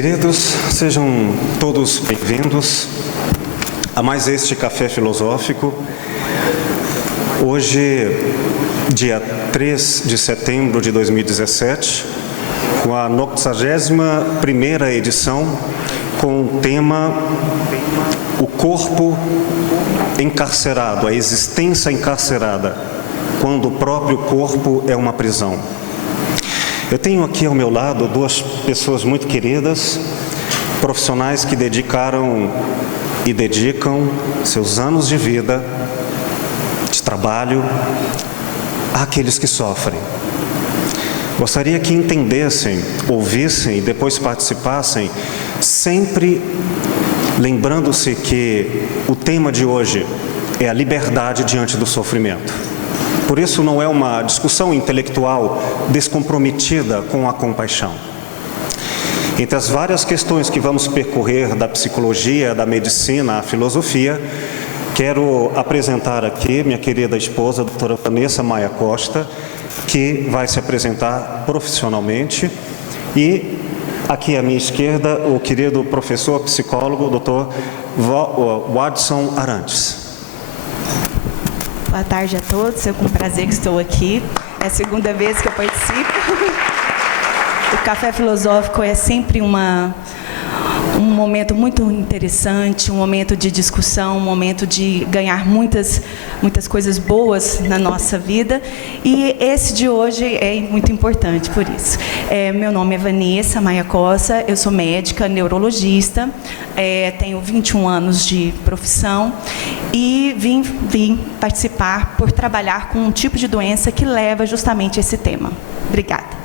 Queridos, sejam todos bem-vindos a mais este Café Filosófico. Hoje, dia 3 de setembro de 2017, com a 91ª edição, com o tema O Corpo Encarcerado, a existência encarcerada, quando o próprio corpo é uma prisão. Eu tenho aqui ao meu lado duas pessoas muito queridas, profissionais que dedicaram e dedicam seus anos de vida, de trabalho, àqueles que sofrem. Gostaria que entendessem, ouvissem e depois participassem, sempre lembrando-se que o tema de hoje é a liberdade diante do sofrimento. Por isso não é uma discussão intelectual descomprometida com a compaixão. Entre as várias questões que vamos percorrer da psicologia, da medicina, à filosofia, quero apresentar aqui minha querida esposa, a doutora Vanessa Maia Costa, que vai se apresentar profissionalmente, e aqui à minha esquerda o querido professor psicólogo, doutor Watson Arantes. Boa tarde a todos, é com prazer que estou aqui. É a segunda vez que eu participo. O Café Filosófico é sempre um momento muito interessante, um momento de discussão, um momento de ganhar muitas coisas boas na nossa vida. E esse de hoje é muito importante por isso. Meu nome é Vanessa Maia Costa, eu sou médica, neurologista, tenho 21 anos de profissão e vim participar por trabalhar com um tipo de doença que leva justamente a esse tema. Obrigada.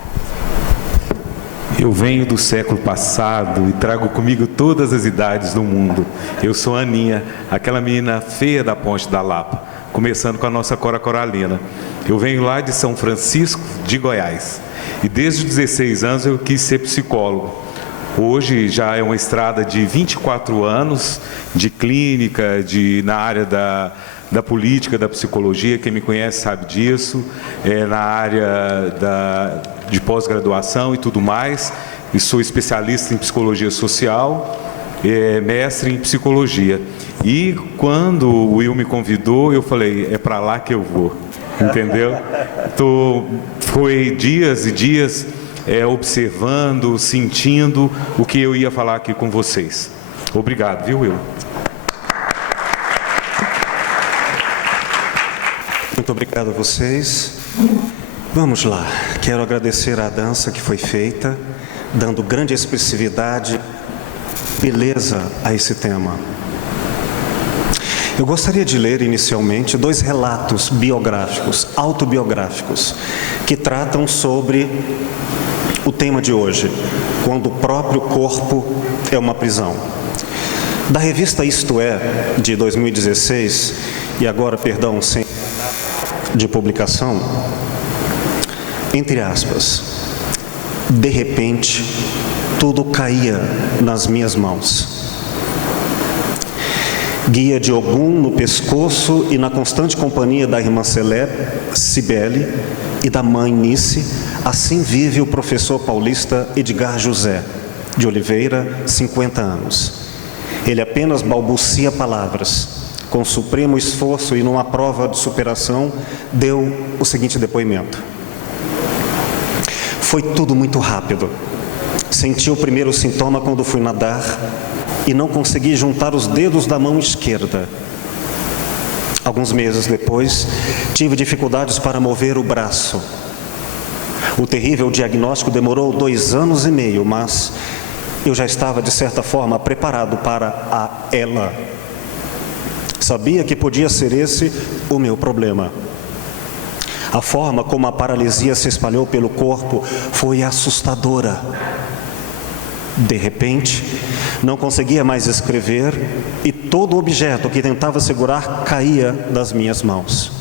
Eu venho do século passado e trago comigo todas as idades do mundo. Eu sou a Aninha, aquela menina feia da Ponte da Lapa, começando com a nossa Cora Coralina. Eu venho lá de São Francisco, de Goiás, e desde os 16 anos eu quis ser psicólogo. Hoje já é uma estrada de 24 anos de clínica, na área da política, da psicologia. Quem me conhece sabe disso, na área de pós-graduação e tudo mais, e sou especialista em psicologia social, mestre em psicologia. E quando o Will me convidou, eu falei, é para lá que eu vou, entendeu? Foi dias e dias observando, sentindo o que eu ia falar aqui com vocês. Obrigado, viu, Will? Muito obrigado a vocês. Vamos lá. Quero agradecer a dança que foi feita, dando grande expressividade, beleza a esse tema. Eu gostaria de ler inicialmente 2 relatos biográficos, autobiográficos, que tratam sobre o tema de hoje, quando o próprio corpo é uma prisão. Da revista Isto É, de 2016, e agora, perdão, sem de publicação, entre aspas, de repente, tudo caía nas minhas mãos. Guia de Ogum no pescoço e na constante companhia da irmã Cibele e da mãe Nice, assim vive o professor paulista Edgar José de Oliveira, 50 anos. Ele apenas balbucia palavras. Com supremo esforço e numa prova de superação, deu o seguinte depoimento. Foi tudo muito rápido. Senti o primeiro sintoma quando fui nadar e não consegui juntar os dedos da mão esquerda. Alguns meses depois, tive dificuldades para mover o braço. O terrível diagnóstico demorou 2 anos e meio, mas eu já estava, de certa forma, preparado para ela. Sabia que podia ser esse o meu problema. A forma como a paralisia se espalhou pelo corpo foi assustadora. De repente, não conseguia mais escrever e todo objeto que tentava segurar caía das minhas mãos.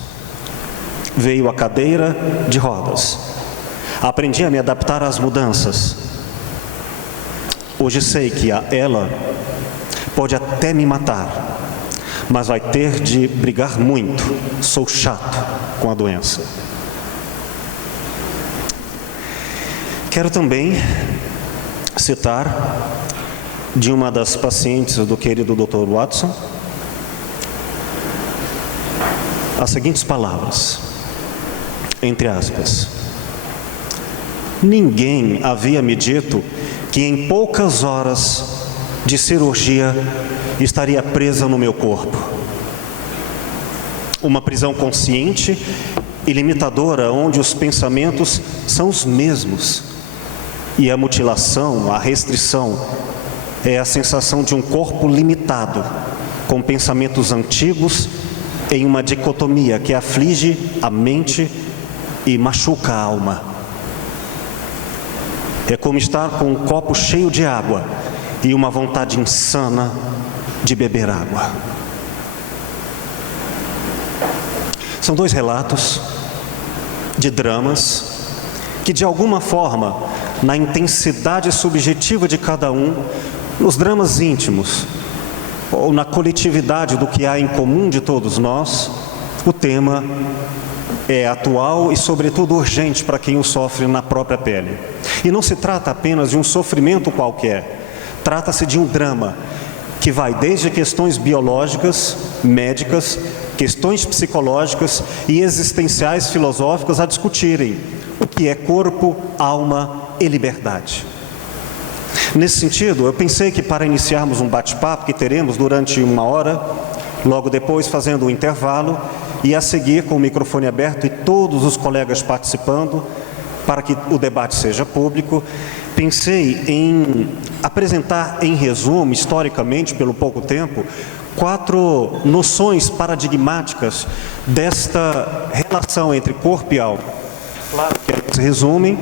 Veio a cadeira de rodas. Aprendi a me adaptar às mudanças. Hoje sei que ela pode até me matar, mas vai ter de brigar muito. Sou chato com a doença. Quero também citar de uma das pacientes do querido Dr. Watson as seguintes palavras, entre aspas: ninguém havia me dito que em poucas horas de cirurgia estaria presa no meu corpo. Uma prisão consciente e limitadora, onde os pensamentos são os mesmos. E a mutilação, a restrição, é a sensação de um corpo limitado, com pensamentos antigos, em uma dicotomia que aflige a mente e machuca a alma. É como estar com um copo cheio de água e uma vontade insana de beber água. São dois relatos de dramas que, de alguma forma, na intensidade subjetiva de cada um, nos dramas íntimos, ou na coletividade do que há em comum de todos nós, o tema é atual e, sobretudo, urgente para quem o sofre na própria pele. E não se trata apenas de um sofrimento qualquer, trata-se de um drama que vai desde questões biológicas, médicas, questões psicológicas e existenciais filosóficas a discutirem o que é corpo, alma e liberdade. Nesse sentido, eu pensei que para iniciarmos um bate-papo que teremos durante 1 hora, logo depois fazendo um intervalo, e a seguir com o microfone aberto e todos os colegas participando, para que o debate seja público, pensei em apresentar em resumo, historicamente, pelo pouco tempo, 4 noções paradigmáticas desta relação entre corpo e alma. Claro que elas resumem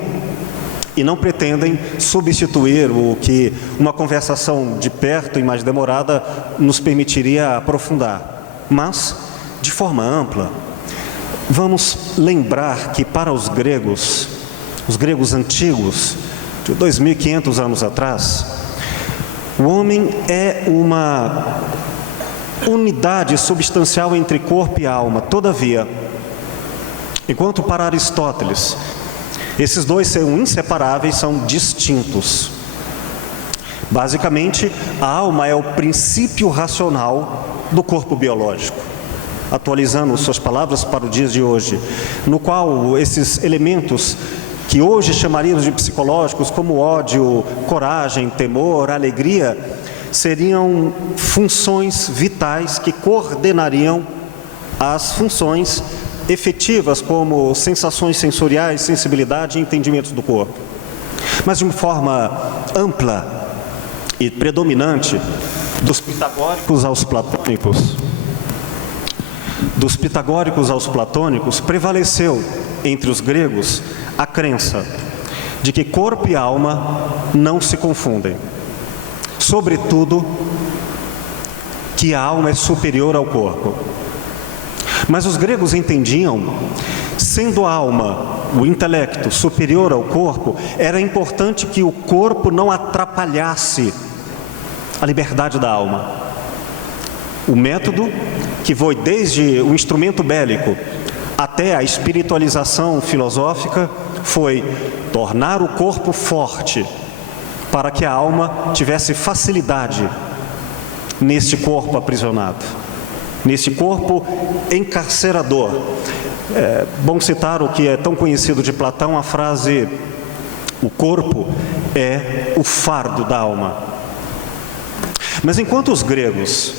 e não pretendem substituir o que uma conversação de perto e mais demorada nos permitiria aprofundar. Mas, de forma ampla, vamos lembrar que para os gregos antigos, de 2.500 anos atrás, o homem é uma unidade substancial entre corpo e alma. Todavia, enquanto para Aristóteles, esses dois são inseparáveis, são distintos. Basicamente, a alma é o princípio racional do corpo biológico. Atualizando suas palavras para o dia de hoje, no qual esses elementos que hoje chamaríamos de psicológicos, como ódio, coragem, temor, alegria, seriam funções vitais que coordenariam as funções efetivas, como sensações sensoriais, sensibilidade e entendimentos do corpo. Mas de uma forma ampla e predominante, dos pitagóricos aos platônicos, prevaleceu entre os gregos a crença de que corpo e alma não se confundem. Sobretudo, que a alma é superior ao corpo. Mas os gregos entendiam, sendo a alma, o intelecto, superior ao corpo, era importante que o corpo não atrapalhasse a liberdade da alma. O método, que foi desde o instrumento bélico até a espiritualização filosófica, foi tornar o corpo forte, para que a alma tivesse facilidade neste corpo aprisionado, neste corpo encarcerador. É bom citar o que é tão conhecido de Platão, a frase: o corpo é o fardo da alma. Mas enquanto os gregos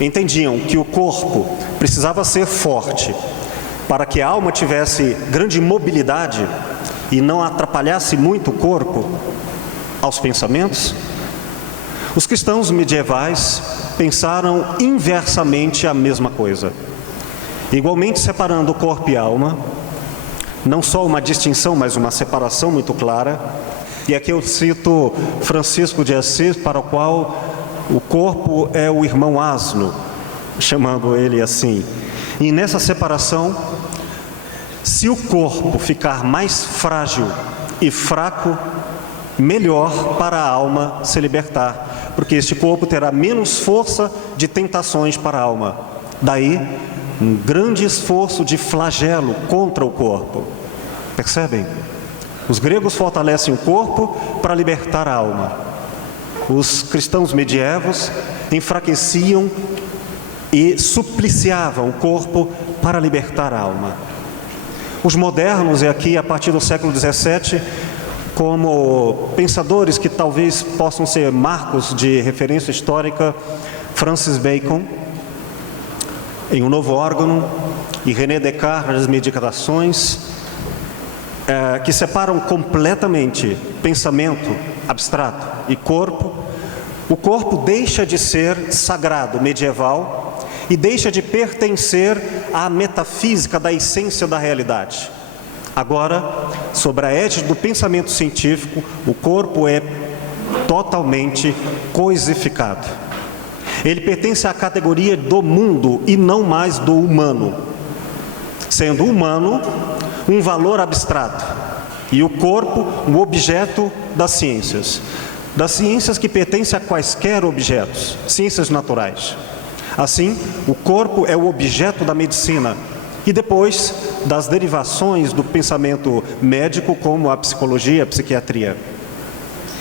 entendiam que o corpo precisava ser forte para que a alma tivesse grande mobilidade e não atrapalhasse muito o corpo aos pensamentos, os cristãos medievais pensaram inversamente a mesma coisa. Igualmente separando o corpo e a alma, não só uma distinção, mas uma separação muito clara. E aqui eu cito Francisco de Assis, para o qual o corpo é o irmão asno, chamando ele assim. E nessa separação, se o corpo ficar mais frágil e fraco, melhor para a alma se libertar, porque este corpo terá menos força de tentações para a alma. Daí, um grande esforço de flagelo contra o corpo. Percebem? Os gregos fortalecem o corpo para libertar a alma. Os cristãos medievos enfraqueciam e supliciavam o corpo para libertar a alma. Os modernos, e aqui a partir do século XVII, como pensadores que talvez possam ser marcos de referência histórica, Francis Bacon, em Um Novo Órgão, e René Descartes, nas Meditações, que separam completamente pensamento abstrato e corpo. O corpo deixa de ser sagrado medieval e deixa de pertencer à metafísica da essência da realidade. Agora, sobre a égide do pensamento científico, o corpo é totalmente coisificado. Ele pertence à categoria do mundo e não mais do humano, sendo o humano um valor abstrato e o corpo um objeto das ciências que pertencem a quaisquer objetos, ciências naturais. Assim, o corpo é o objeto da medicina e depois das derivações do pensamento médico, como a psicologia, a psiquiatria.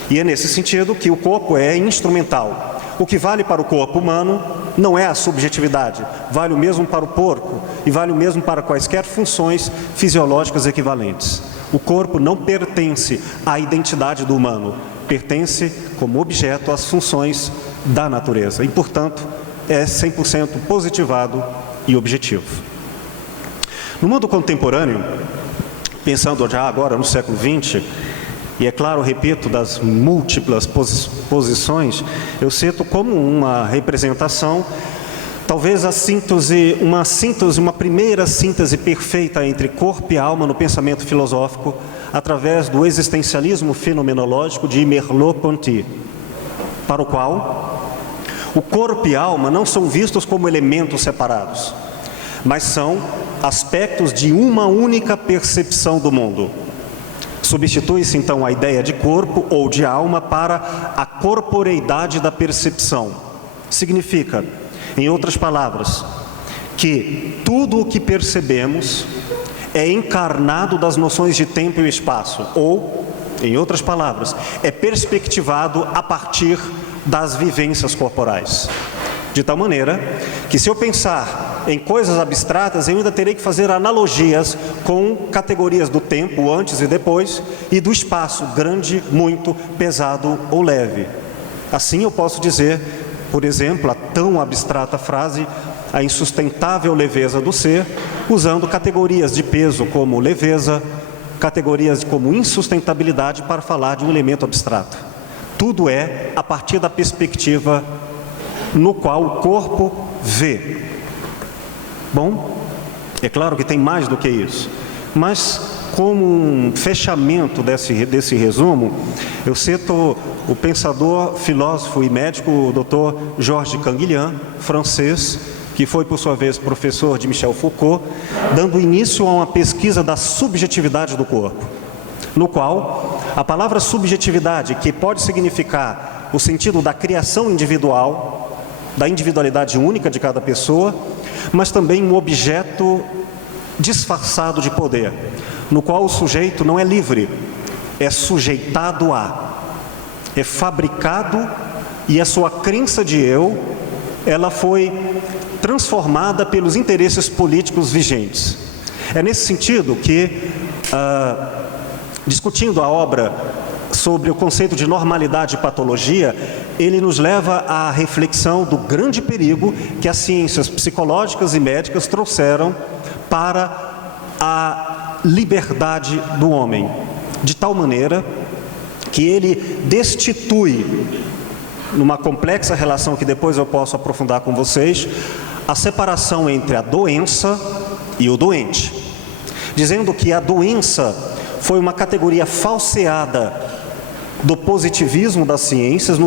E é nesse sentido que o corpo é instrumental. O que vale para o corpo humano não é a subjetividade, vale o mesmo para o porco e vale o mesmo para quaisquer funções fisiológicas equivalentes. O corpo não pertence à identidade do humano, pertence como objeto às funções da natureza e, portanto, é 100% positivado e objetivo. No mundo contemporâneo, pensando já agora no século XX, e é claro, repito, das múltiplas posições, eu cito como uma representação, talvez uma primeira síntese perfeita entre corpo e alma no pensamento filosófico, através do existencialismo fenomenológico de Merleau-Ponty, para o qual o corpo e a alma não são vistos como elementos separados, mas são aspectos de uma única percepção do mundo. Substitui-se então a ideia de corpo ou de alma para a corporeidade da percepção. Significa, em outras palavras, que tudo o que percebemos é encarnado das noções de tempo e espaço, ou, em outras palavras, é perspectivado a partir das vivências corporais. De tal maneira que, se eu pensar em coisas abstratas, eu ainda terei que fazer analogias com categorias do tempo, antes e depois, e do espaço, grande, muito, pesado ou leve. Assim eu posso dizer, por exemplo, a tão abstrata frase, a insustentável leveza do ser, usando categorias de peso como leveza, categorias como insustentabilidade para falar de um elemento abstrato. Tudo é a partir da perspectiva no qual o corpo vê. Bom, é claro que tem mais do que isso, mas como um fechamento desse resumo, eu cito o pensador, filósofo e médico, o Dr. Georges Canguilhem, francês, que foi, por sua vez, professor de Michel Foucault, dando início a uma pesquisa da subjetividade do corpo, no qual a palavra subjetividade, que pode significar o sentido da criação individual, da individualidade única de cada pessoa, mas também um objeto disfarçado de poder, no qual o sujeito não é livre, é sujeitado a, é fabricado, e a sua crença de eu, ela foi transformada pelos interesses políticos vigentes. É nesse sentido que, discutindo a obra sobre o conceito de normalidade e patologia, ele nos leva à reflexão do grande perigo que as ciências psicológicas e médicas trouxeram para a liberdade do homem, de tal maneira que ele destitui, numa complexa relação que depois eu posso aprofundar com vocês, a separação entre a doença e o doente, dizendo que a doença foi uma categoria falseada do positivismo das ciências,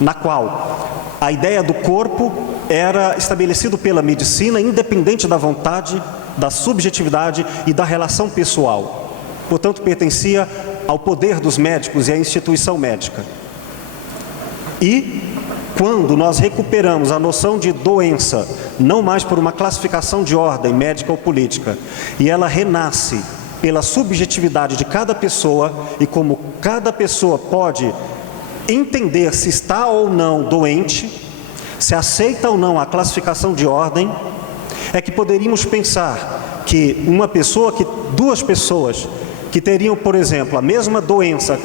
na qual a ideia do corpo era estabelecido pela medicina, independente da vontade, da subjetividade e da relação pessoal. Portanto, pertencia ao poder dos médicos e à instituição médica. E quando nós recuperamos a noção de doença, não mais por uma classificação de ordem médica ou política, e ela renasce pela subjetividade de cada pessoa e como cada pessoa pode entender se está ou não doente, se aceita ou não a classificação de ordem, é que poderíamos pensar que duas pessoas que teriam, por exemplo, a mesma doença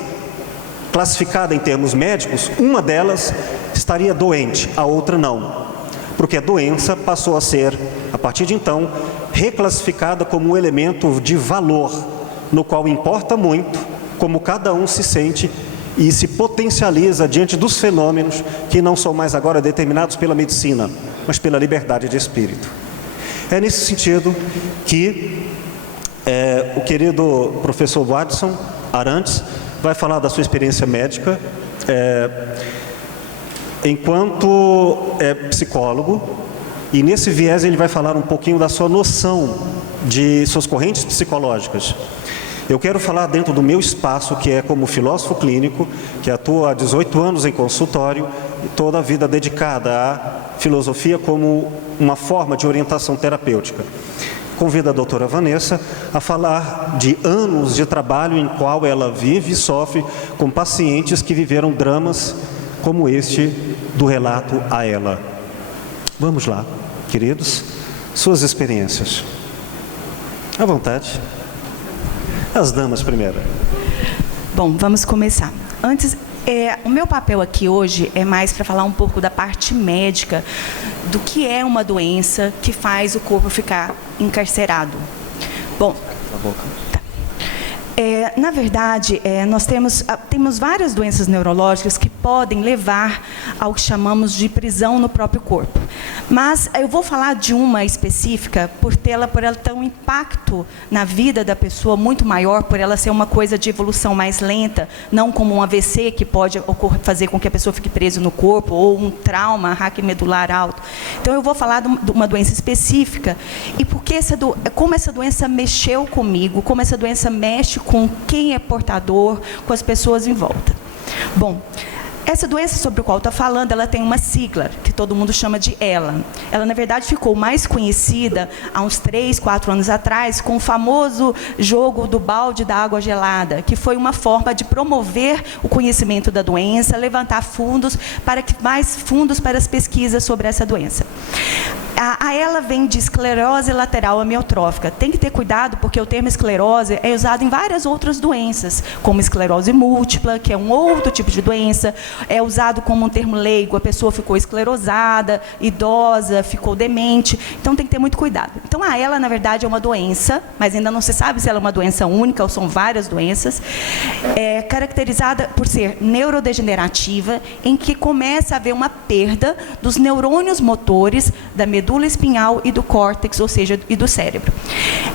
classificada em termos médicos, uma delas estaria doente, a outra não. Porque a doença passou a ser, a partir de então, reclassificada como um elemento de valor, no qual importa muito como cada um se sente e se potencializa diante dos fenômenos que não são mais agora determinados pela medicina, mas pela liberdade de espírito. É nesse sentido que o querido professor Watson Arantes vai falar da sua experiência médica enquanto psicólogo, e nesse viés ele vai falar um pouquinho da sua noção de suas correntes psicológicas. Eu quero falar dentro do meu espaço, que é como filósofo clínico, que atua há 18 anos em consultório, e toda a vida dedicada à filosofia como uma forma de orientação terapêutica. Convido a doutora Vanessa a falar de anos de trabalho em qual ela vive e sofre com pacientes que viveram dramas como este do relato a ela. Vamos lá, queridos, suas experiências. À vontade. As damas primeiro. Bom, vamos começar. Antes, o meu papel aqui hoje é mais para falar um pouco da parte médica, do que é uma doença que faz o corpo ficar encarcerado. Bom, na verdade, nós temos várias doenças neurológicas que podem levar ao que chamamos de prisão no próprio corpo. Mas eu vou falar de uma específica por ela ter um impacto na vida da pessoa muito maior, por ela ser uma coisa de evolução mais lenta, não como um AVC que pode fazer com que a pessoa fique presa no corpo, ou um trauma raquimedular alto. Então eu vou falar de uma doença específica e como essa doença mexeu comigo, como essa doença mexe com quem é portador, com as pessoas em volta. Bom, essa doença sobre a qual estou falando, ela tem uma sigla, que todo mundo chama de ELA. Ela, na verdade, ficou mais conhecida há uns 3, 4 anos atrás, com o famoso jogo do balde da água gelada, que foi uma forma de promover o conhecimento da doença, levantar mais fundos para as pesquisas sobre essa doença. A ELA vem de esclerose lateral amiotrófica. Tem que ter cuidado, porque o termo esclerose é usado em várias outras doenças, como esclerose múltipla, que é um outro tipo de doença, é usado como um termo leigo, a pessoa ficou esclerosada, idosa, ficou demente, então tem que ter muito cuidado. Então a ELA, na verdade, é uma doença, mas ainda não se sabe se ela é uma doença única ou são várias doenças, caracterizada por ser neurodegenerativa, em que começa a haver uma perda dos neurônios motores da medula espinhal e do córtex, ou seja, e do cérebro.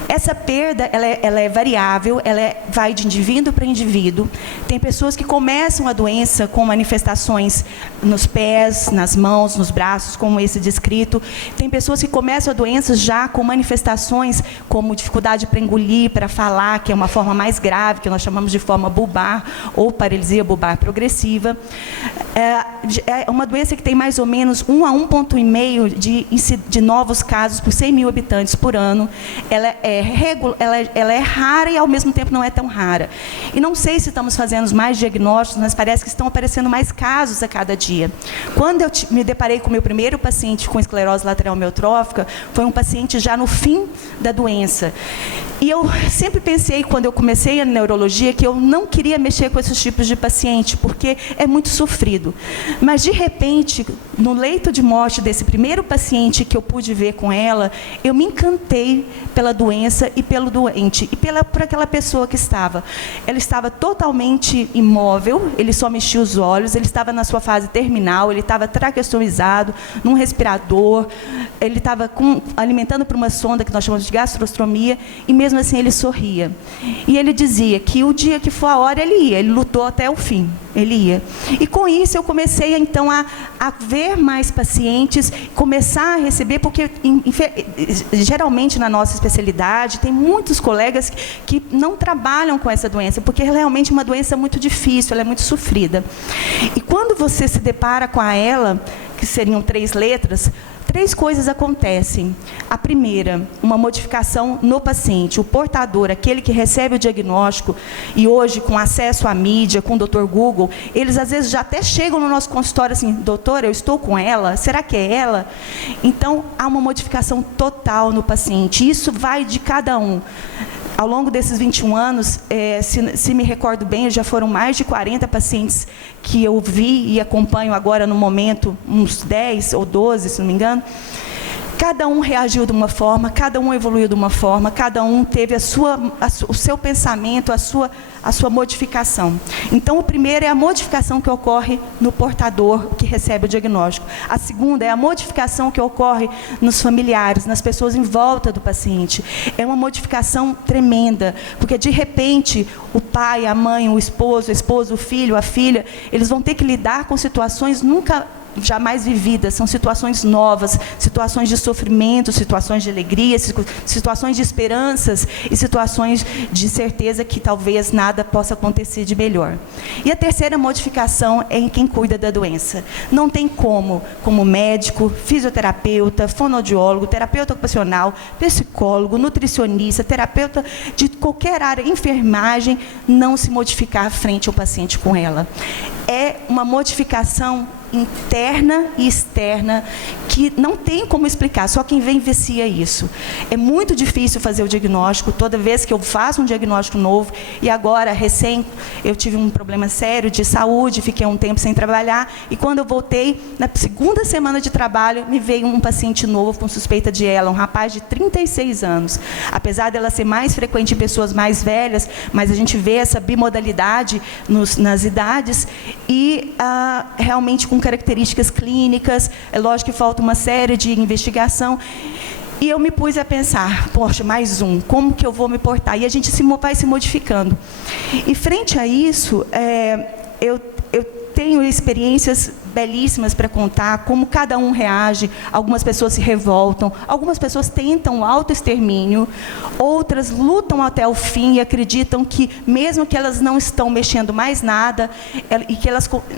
Essa perda, ela é variável, vai de indivíduo para indivíduo. Tem pessoas que começam a doença com manifestações nos pés, nas mãos, nos braços, como esse descrito. Tem pessoas que começam a doença já com manifestações como dificuldade para engolir, para falar, que é uma forma mais grave, que nós chamamos de forma bulbar, ou paralisia bulbar progressiva. É uma doença que tem mais ou menos 1 a 1,5 de novos casos por 100 mil habitantes por ano. Ela é rara e, ao mesmo tempo, não é tão rara. E não sei se estamos fazendo mais diagnósticos, mas parece que estão aparecendo mais casos a cada dia. Quando eu me deparei com o meu primeiro paciente com esclerose lateral amiotrófica, foi um paciente já no fim da doença. E eu sempre pensei, quando eu comecei a neurologia, que eu não queria mexer com esses tipos de paciente, porque é muito sofrido. Mas, de repente, no leito de morte desse primeiro paciente que eu pude ver com ela, eu me encantei pela doença e pelo doente, e por aquela pessoa que estava. Ela estava totalmente imóvel, ele só mexia os olhos, ele estava na sua fase terminal, ele estava traqueostomizado, num respirador, ele estava alimentando por uma sonda que nós chamamos de gastrostomia, e mesmo assim ele sorria. E ele dizia que o dia que for a hora ele ia, ele lutou até o fim, ele ia. E com isso eu comecei então a ver mais pacientes, começar a receber, porque geralmente na nossa especialidade tem muitos colegas que não trabalham com essa doença, porque é realmente uma doença muito difícil, ela é muito sofrida. E quando você se depara com a ELA, que seriam 3 letras 3 coisas acontecem. A primeira, uma modificação no paciente. O portador, aquele que recebe o diagnóstico, e hoje com acesso à mídia, com o Dr. Google, eles às vezes já até chegam no nosso consultório assim, doutor, eu estou com ela, será que é ela? Então, há uma modificação total no paciente. Isso vai de cada um. Ao longo desses 21 anos, se me recordo bem, já foram mais de 40 pacientes que eu vi e acompanho agora no momento, uns 10 ou 12, se não me engano. Cada um reagiu de uma forma, cada um evoluiu de uma forma, cada um teve o seu pensamento, a sua modificação. Então, o primeiro é a modificação que ocorre no portador que recebe o diagnóstico. A segunda é a modificação que ocorre nos familiares, nas pessoas em volta do paciente. É uma modificação tremenda, porque, de repente, o pai, a mãe, o esposo, o filho, a filha, eles vão ter que lidar com situações jamais vividas, são situações novas, situações de sofrimento, situações de alegria, situações de esperanças e situações de certeza que talvez nada possa acontecer de melhor. E a terceira modificação é em quem cuida da doença. Não tem como médico, fisioterapeuta, fonoaudiólogo, terapeuta ocupacional, psicólogo, nutricionista, terapeuta de qualquer área, enfermagem, não se modificar frente ao paciente com ela. É uma modificação interna e externa que não tem como explicar, só quem vivencia isso. É muito difícil fazer o diagnóstico, toda vez que eu faço um diagnóstico novo, e agora, eu tive um problema sério de saúde, fiquei um tempo sem trabalhar, e quando eu voltei, na segunda semana de trabalho, me veio um paciente novo com suspeita de ELA, um rapaz de 36 anos. Apesar dela ser mais frequente em pessoas mais velhas, mas a gente vê essa bimodalidade nas idades, e realmente com características clínicas, é lógico que falta uma série de investigação, e eu me pus a pensar, poxa, mais um, como que eu vou me portar? E a gente vai se modificando. E frente a isso, eu tenho experiências belíssimas para contar, como cada um reage. Algumas pessoas se revoltam, algumas pessoas tentam autoextermínio, outras lutam até o fim e acreditam que, mesmo que elas não estão mexendo mais nada,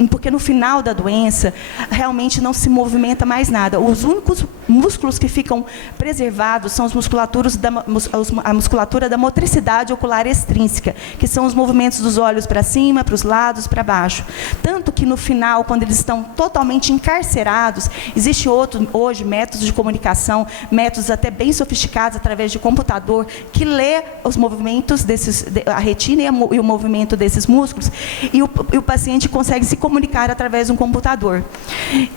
porque no final da doença, realmente não se movimenta mais nada. Os únicos músculos que ficam preservados são a musculatura da motricidade ocular extrínseca, que são os movimentos dos olhos para cima, para os lados, para baixo. Tanto que no final, quando eles estão totalmente encarcerados, existe hoje métodos de comunicação, métodos até bem sofisticados através de computador, que lê os movimentos a retina e o movimento desses músculos, e o paciente consegue se comunicar através de um computador.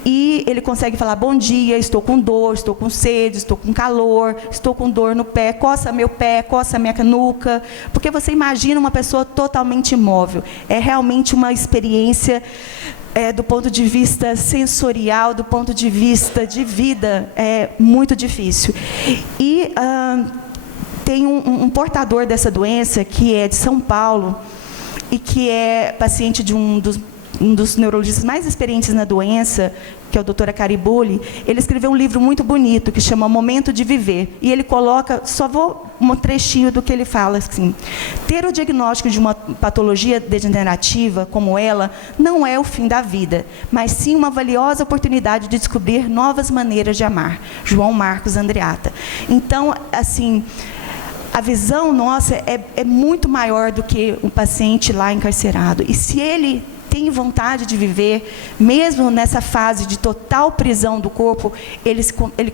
E ele consegue falar, bom dia, estou com dor, estou com sede, estou com calor, estou com dor no pé, coça meu pé, coça minha nuca, porque você imagina uma pessoa totalmente imóvel. É realmente uma experiência do ponto de vista sensorial, do ponto de vista de vida, é muito difícil. E tem um portador dessa doença, que é de São Paulo, e que é paciente de um dos neurologistas mais experientes na doença, que é o Dr. Caribulli. Ele escreveu um livro muito bonito, que chama Momento de Viver. E ele coloca, só vou um trechinho do que ele fala, assim: ter o diagnóstico de uma patologia degenerativa como ela não é o fim da vida, mas sim uma valiosa oportunidade de descobrir novas maneiras de amar. João Marcos Andreatta. Então, assim, a visão nossa é muito maior do que o paciente lá encarcerado. E se ele tem vontade de viver, mesmo nessa fase de total prisão do corpo, ele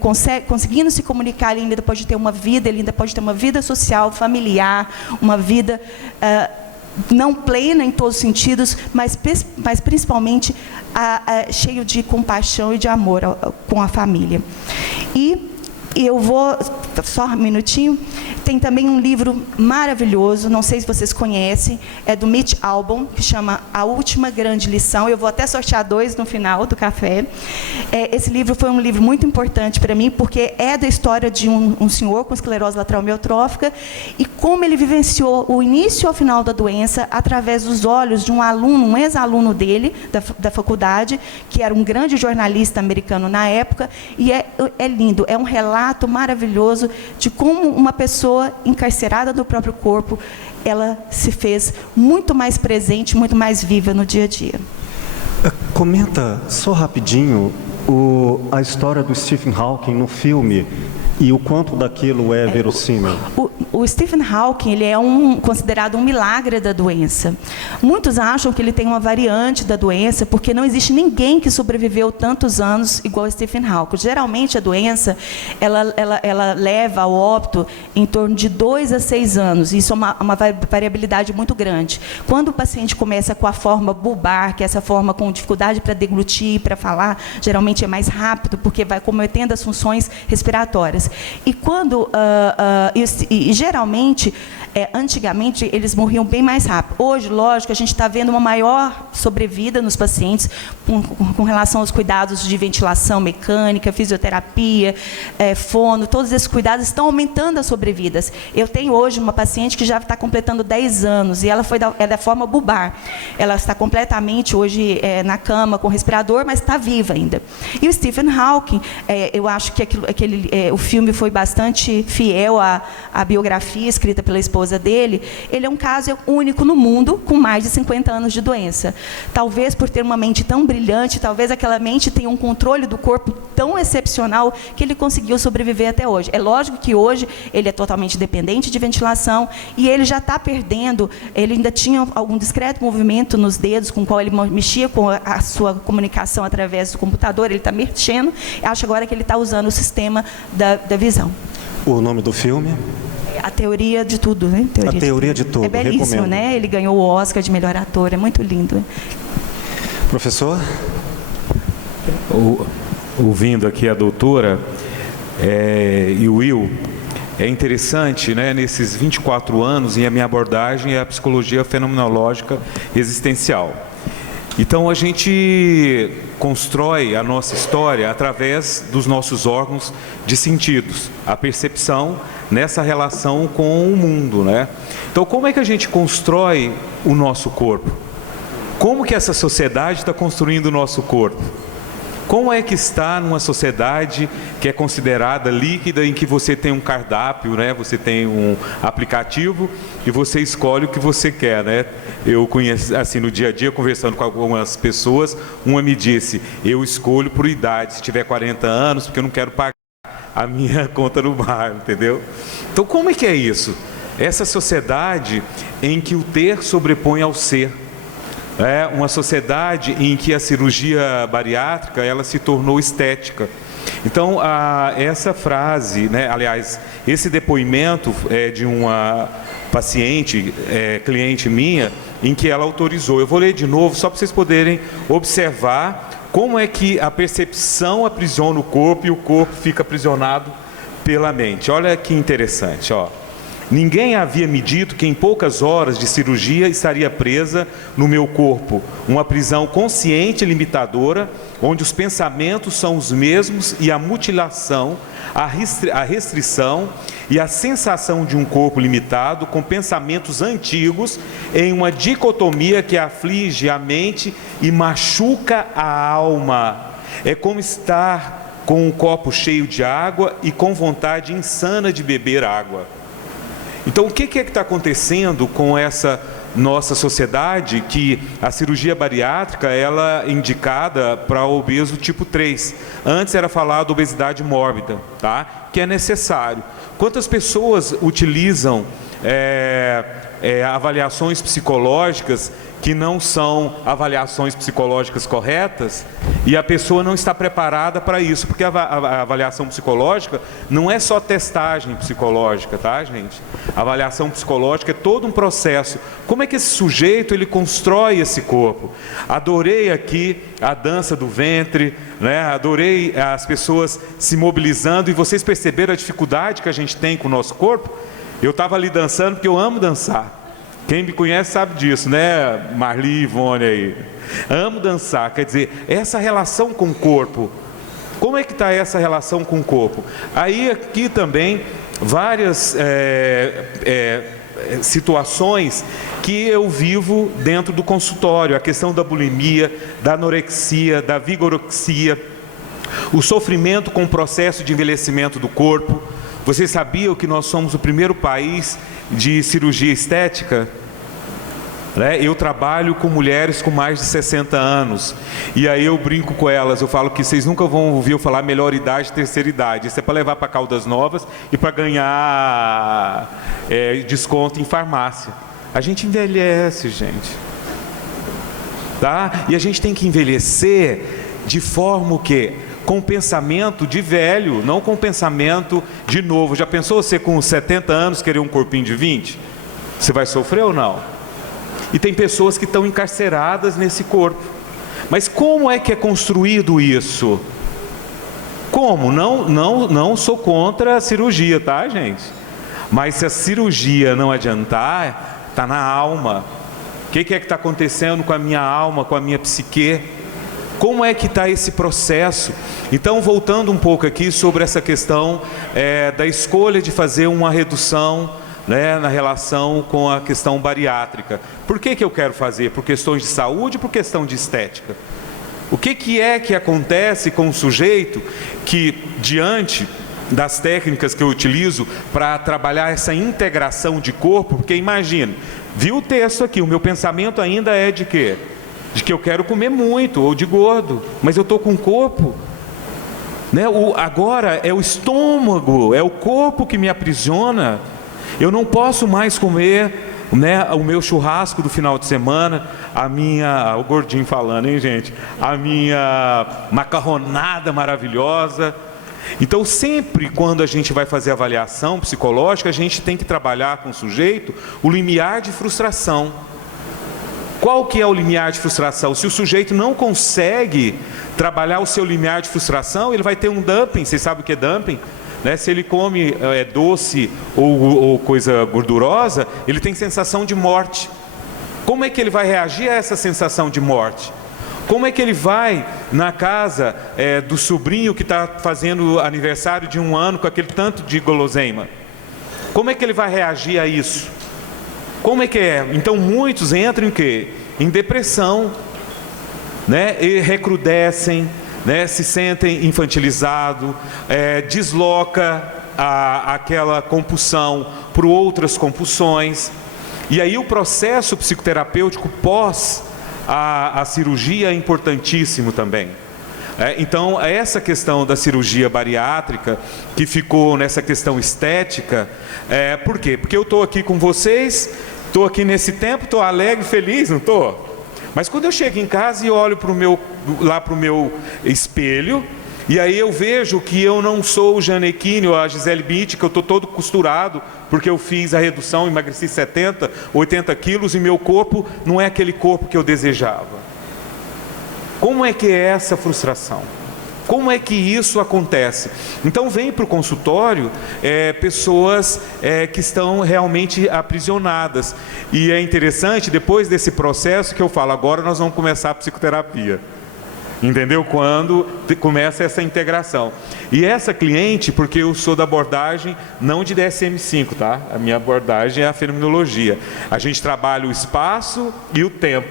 conseguindo se comunicar, ele ainda pode ter uma vida, ele ainda pode ter uma vida social, familiar, uma vida não plena em todos os sentidos, mas principalmente cheio de compaixão e de amor com a família. E eu vou, só um minutinho, tem também um livro maravilhoso, não sei se vocês conhecem, é do Mitch Albom, que chama A Última Grande Lição. Eu vou até sortear 2 no final do café. Esse livro foi um livro muito importante para mim, porque é da história de um senhor com esclerose lateral amiotrófica, e como ele vivenciou o início ao final da doença através dos olhos de um aluno, um ex-aluno dele, da faculdade, que era um grande jornalista americano na época, e é lindo, é um relato maravilhoso de como uma pessoa encarcerada no próprio corpo, ela se fez muito mais presente, muito mais viva no dia a dia. Comenta só rapidinho A história do Stephen Hawking no filme e o quanto daquilo é verossímil? O Stephen Hawking, ele é considerado um milagre da doença. Muitos acham que ele tem uma variante da doença, porque não existe ninguém que sobreviveu tantos anos igual o Stephen Hawking. Geralmente, a doença, ela leva ao óbito em torno de 2 a 6 anos. Isso é uma variabilidade muito grande. Quando o paciente começa com a forma bulbar, que é essa forma com dificuldade para deglutir, para falar, geralmente é mais rápido, porque vai cometendo as funções respiratórias. E quando, geralmente, antigamente, eles morriam bem mais rápido. Hoje, lógico, a gente está vendo uma maior sobrevida nos pacientes com relação aos cuidados de ventilação mecânica, fisioterapia, fono, todos esses cuidados estão aumentando as sobrevidas. Eu tenho hoje uma paciente que já está completando 10 anos e ela é da forma bulbar. Ela está completamente hoje na cama com respirador, mas está viva ainda. E o Stephen Hawking, eu acho que o filme foi bastante fiel à biografia escrita pela esposa dele. Ele é um caso único no mundo com mais de 50 anos de doença. Talvez por ter uma mente tão brilhante, talvez aquela mente tenha um controle do corpo tão excepcional que ele conseguiu sobreviver até hoje. É lógico que hoje ele é totalmente dependente de ventilação e ele já está perdendo, ele ainda tinha algum discreto movimento nos dedos com o qual ele mexia com a sua comunicação através do computador, ele está mexendo, acho agora que ele está usando o sistema da visão. O nome do filme? A Teoria de Tudo, né? A Teoria de Tudo. É belíssimo, recomendo. Né? Ele ganhou o Oscar de melhor ator, é muito lindo. Professor? Ouvindo aqui a doutora e o Will, é interessante, né, nesses 24 anos, e a minha abordagem é a psicologia fenomenológica existencial. Então, a gente constrói a nossa história através dos nossos órgãos de sentidos, a percepção nessa relação com o mundo, né? Então, como é que a gente constrói o nosso corpo? Como que essa sociedade está construindo o nosso corpo? Como é que está numa sociedade que é considerada líquida, em que você tem um cardápio, né? Você tem um aplicativo e você escolhe o que você quer, né? Eu conheço, assim, no dia a dia, conversando com algumas pessoas, uma me disse, eu escolho por idade, se tiver 40 anos, porque eu não quero pagar a minha conta no bar, entendeu? Então, como é que é isso? Essa sociedade em que o ter sobrepõe ao ser. É uma sociedade em que a cirurgia bariátrica ela se tornou estética. Então, essa frase, né, aliás, esse depoimento é de uma paciente, cliente minha, em que ela autorizou. Eu vou ler de novo, só para vocês poderem observar como é que a percepção aprisiona o corpo e o corpo fica aprisionado pela mente. Olha que interessante, ó. Ninguém havia me dito que em poucas horas de cirurgia estaria presa no meu corpo, uma prisão consciente e limitadora, onde os pensamentos são os mesmos e a mutilação, a restrição e a sensação de um corpo limitado com pensamentos antigos em uma dicotomia que aflige a mente e machuca a alma. É como estar com um copo cheio de água e com vontade insana de beber água. Então, o que é que está acontecendo com essa nossa sociedade, que a cirurgia bariátrica ela é indicada para obeso tipo 3. Antes era falado obesidade mórbida, tá? Que é necessário. Quantas pessoas utilizam avaliações psicológicas que não são avaliações psicológicas corretas e a pessoa não está preparada para isso, porque a avaliação psicológica não é só testagem psicológica, tá, gente? A avaliação psicológica é todo um processo. Como é que esse sujeito ele constrói esse corpo? Adorei aqui a dança do ventre, né? Adorei as pessoas se mobilizando, e vocês perceberam a dificuldade que a gente tem com o nosso corpo? Eu estava ali dançando porque eu amo dançar. Quem me conhece sabe disso, né? Marli, Ivone aí. Amo dançar, quer dizer, essa relação com o corpo. Como é que está essa relação com o corpo? Aí aqui também várias situações que eu vivo dentro do consultório. A questão da bulimia, da anorexia, da vigorexia, o sofrimento com o processo de envelhecimento do corpo. Vocês sabiam que nós somos o primeiro país de cirurgia estética? né? Eu trabalho com mulheres com mais de 60 anos, e aí eu brinco com elas, eu falo que vocês nunca vão ouvir eu falar melhor idade, terceira idade. Isso é para levar para Caldas Novas e para ganhar desconto em farmácia. A gente envelhece, gente, tá? E a gente tem que envelhecer de forma o quê? Com pensamento de velho, não com pensamento de novo. Já pensou você com 70 anos querer um corpinho de 20? Você vai sofrer ou não? E tem pessoas que estão encarceradas nesse corpo. Mas como é que é construído isso? Como? Não sou contra a cirurgia, tá, gente? Mas se a cirurgia não adiantar, está na alma. O que é que está acontecendo com a minha alma, com a minha psique? Como é que está esse processo? Então, voltando um pouco aqui sobre essa questão da escolha de fazer uma redução, né, na relação com a questão bariátrica. Por que eu quero fazer? Por questões de saúde, por questão de estética? O que é que acontece com o sujeito que, diante das técnicas que eu utilizo para trabalhar essa integração de corpo, porque imagina, viu o texto aqui, o meu pensamento ainda é de quê? De que eu quero comer muito, ou de gordo, mas eu estou com o corpo, né? Agora é o estômago, é o corpo que me aprisiona. Eu não posso mais comer, né, o meu churrasco do final de semana, o gordinho falando, hein, gente? A minha macarronada maravilhosa. Então, sempre quando a gente vai fazer avaliação psicológica, a gente tem que trabalhar com o sujeito o limiar de frustração. Qual que é o limiar de frustração? Se o sujeito não consegue trabalhar o seu limiar de frustração, ele vai ter um dumping. Vocês sabem o que é dumping? Né? Se ele come doce ou coisa gordurosa, ele tem sensação de morte. Como é que ele vai reagir a essa sensação de morte? Como é que ele vai na casa do sobrinho que está fazendo aniversário de 1 ano com aquele tanto de guloseima? Como é que ele vai reagir a isso? Como é que é? Então muitos entram em quê? Em depressão, né? E recrudescem, né, se sentem infantilizados, desloca aquela compulsão por outras compulsões. E aí o processo psicoterapêutico pós a cirurgia é importantíssimo também. Então, essa questão da cirurgia bariátrica, que ficou nessa questão estética, por quê? Porque eu estou aqui com vocês, estou aqui nesse tempo, estou alegre, feliz, não estou? Mas quando eu chego em casa e olho lá para o meu espelho, e aí eu vejo que eu não sou o Janequine ou a Gisele Bündchen, que eu estou todo costurado, porque eu fiz a redução, emagreci 70, 80 quilos e meu corpo não é aquele corpo que eu desejava. Como é que é essa frustração? Como é que isso acontece? Então vem para o consultório pessoas que estão realmente aprisionadas. E é interessante, depois desse processo que eu falo, agora nós vamos começar a psicoterapia. Entendeu? Quando começa essa integração. E essa cliente, porque eu sou da abordagem não de DSM-5, tá? A minha abordagem é a fenomenologia. A gente trabalha o espaço e o tempo,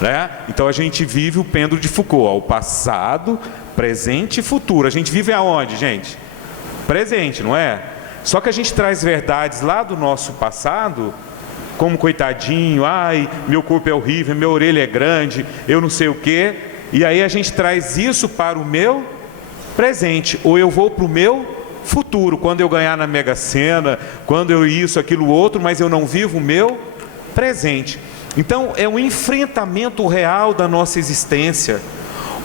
né? Então a gente vive o pêndulo de Foucault, o passado, presente e futuro. A gente vive aonde, gente? Presente, não é? Só que a gente traz verdades lá do nosso passado, como coitadinho, ai, meu corpo é horrível, minha orelha é grande, eu não sei o quê. E aí a gente traz isso para o meu presente, ou eu vou para o meu futuro, quando eu ganhar na Mega Sena, quando eu isso, aquilo, outro, mas eu não vivo o meu presente. Então é um enfrentamento real da nossa existência.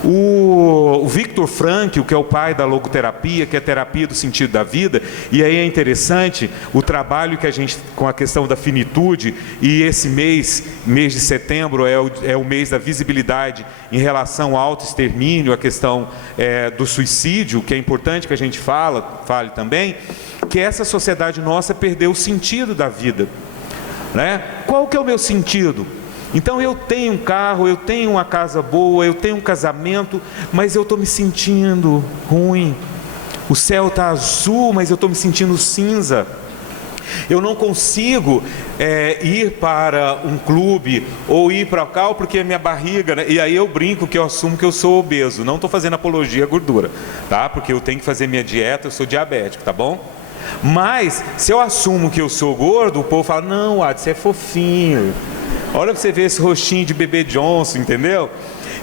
O Viktor Frankl, que é o pai da logoterapia, que é a terapia do sentido da vida, e aí é interessante o trabalho que a gente, com a questão da finitude, e esse mês de setembro é o mês da visibilidade em relação ao autoextermínio, a questão do suicídio, que é importante que a gente fale também, que essa sociedade nossa perdeu o sentido da vida, né? Qual que é o meu sentido? Então eu tenho um carro, eu tenho uma casa boa, eu tenho um casamento, mas eu estou me sentindo ruim. O céu está azul, mas eu estou me sentindo cinza. Eu não consigo ir para um clube ou ir para o carro porque a minha barriga, né? E aí eu brinco que eu assumo que eu sou obeso. Não estou fazendo apologia à gordura, tá? Porque eu tenho que fazer minha dieta, eu sou diabético, tá bom? Mas se eu assumo que eu sou gordo, o povo fala, não, Ad, você é fofinho. Olha pra você ver esse rostinho de bebê Johnson, entendeu?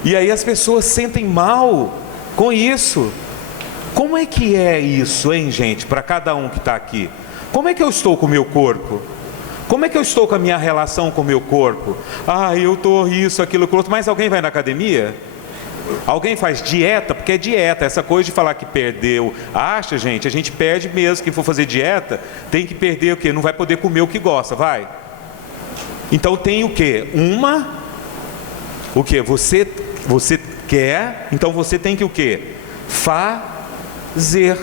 E aí as pessoas sentem mal com isso. Como é que é isso, hein, gente, para cada um que está aqui? Como é que eu estou com o meu corpo? Como é que eu estou com a minha relação com o meu corpo? Ah, eu estou isso, aquilo, outro. Mas alguém vai na academia? Alguém faz dieta? Porque é dieta, essa coisa de falar que perdeu. Acha, gente, a gente perde mesmo. Quem for fazer dieta tem que perder o quê? Não vai poder comer o que gosta, vai? Então tem o quê? O quê? Você quer, então você tem que o quê? Fazer.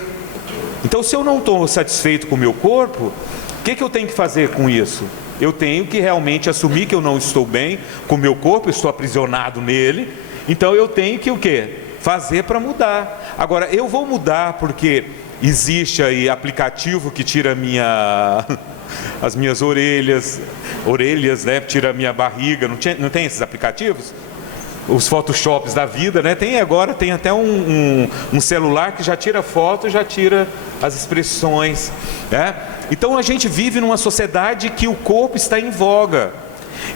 Então se eu não estou satisfeito com o meu corpo, o que eu tenho que fazer com isso? Eu tenho que realmente assumir que eu não estou bem com o meu corpo, eu estou aprisionado nele. Então eu tenho que o quê? Fazer para mudar. Agora, eu vou mudar porque existe aí aplicativo que tira as minhas orelhas, né? Tira a minha barriga, não tem esses aplicativos? Os Photoshops da vida, né? Tem até um celular que já tira foto, já tira as expressões, né? Então a gente vive numa sociedade que o corpo está em voga.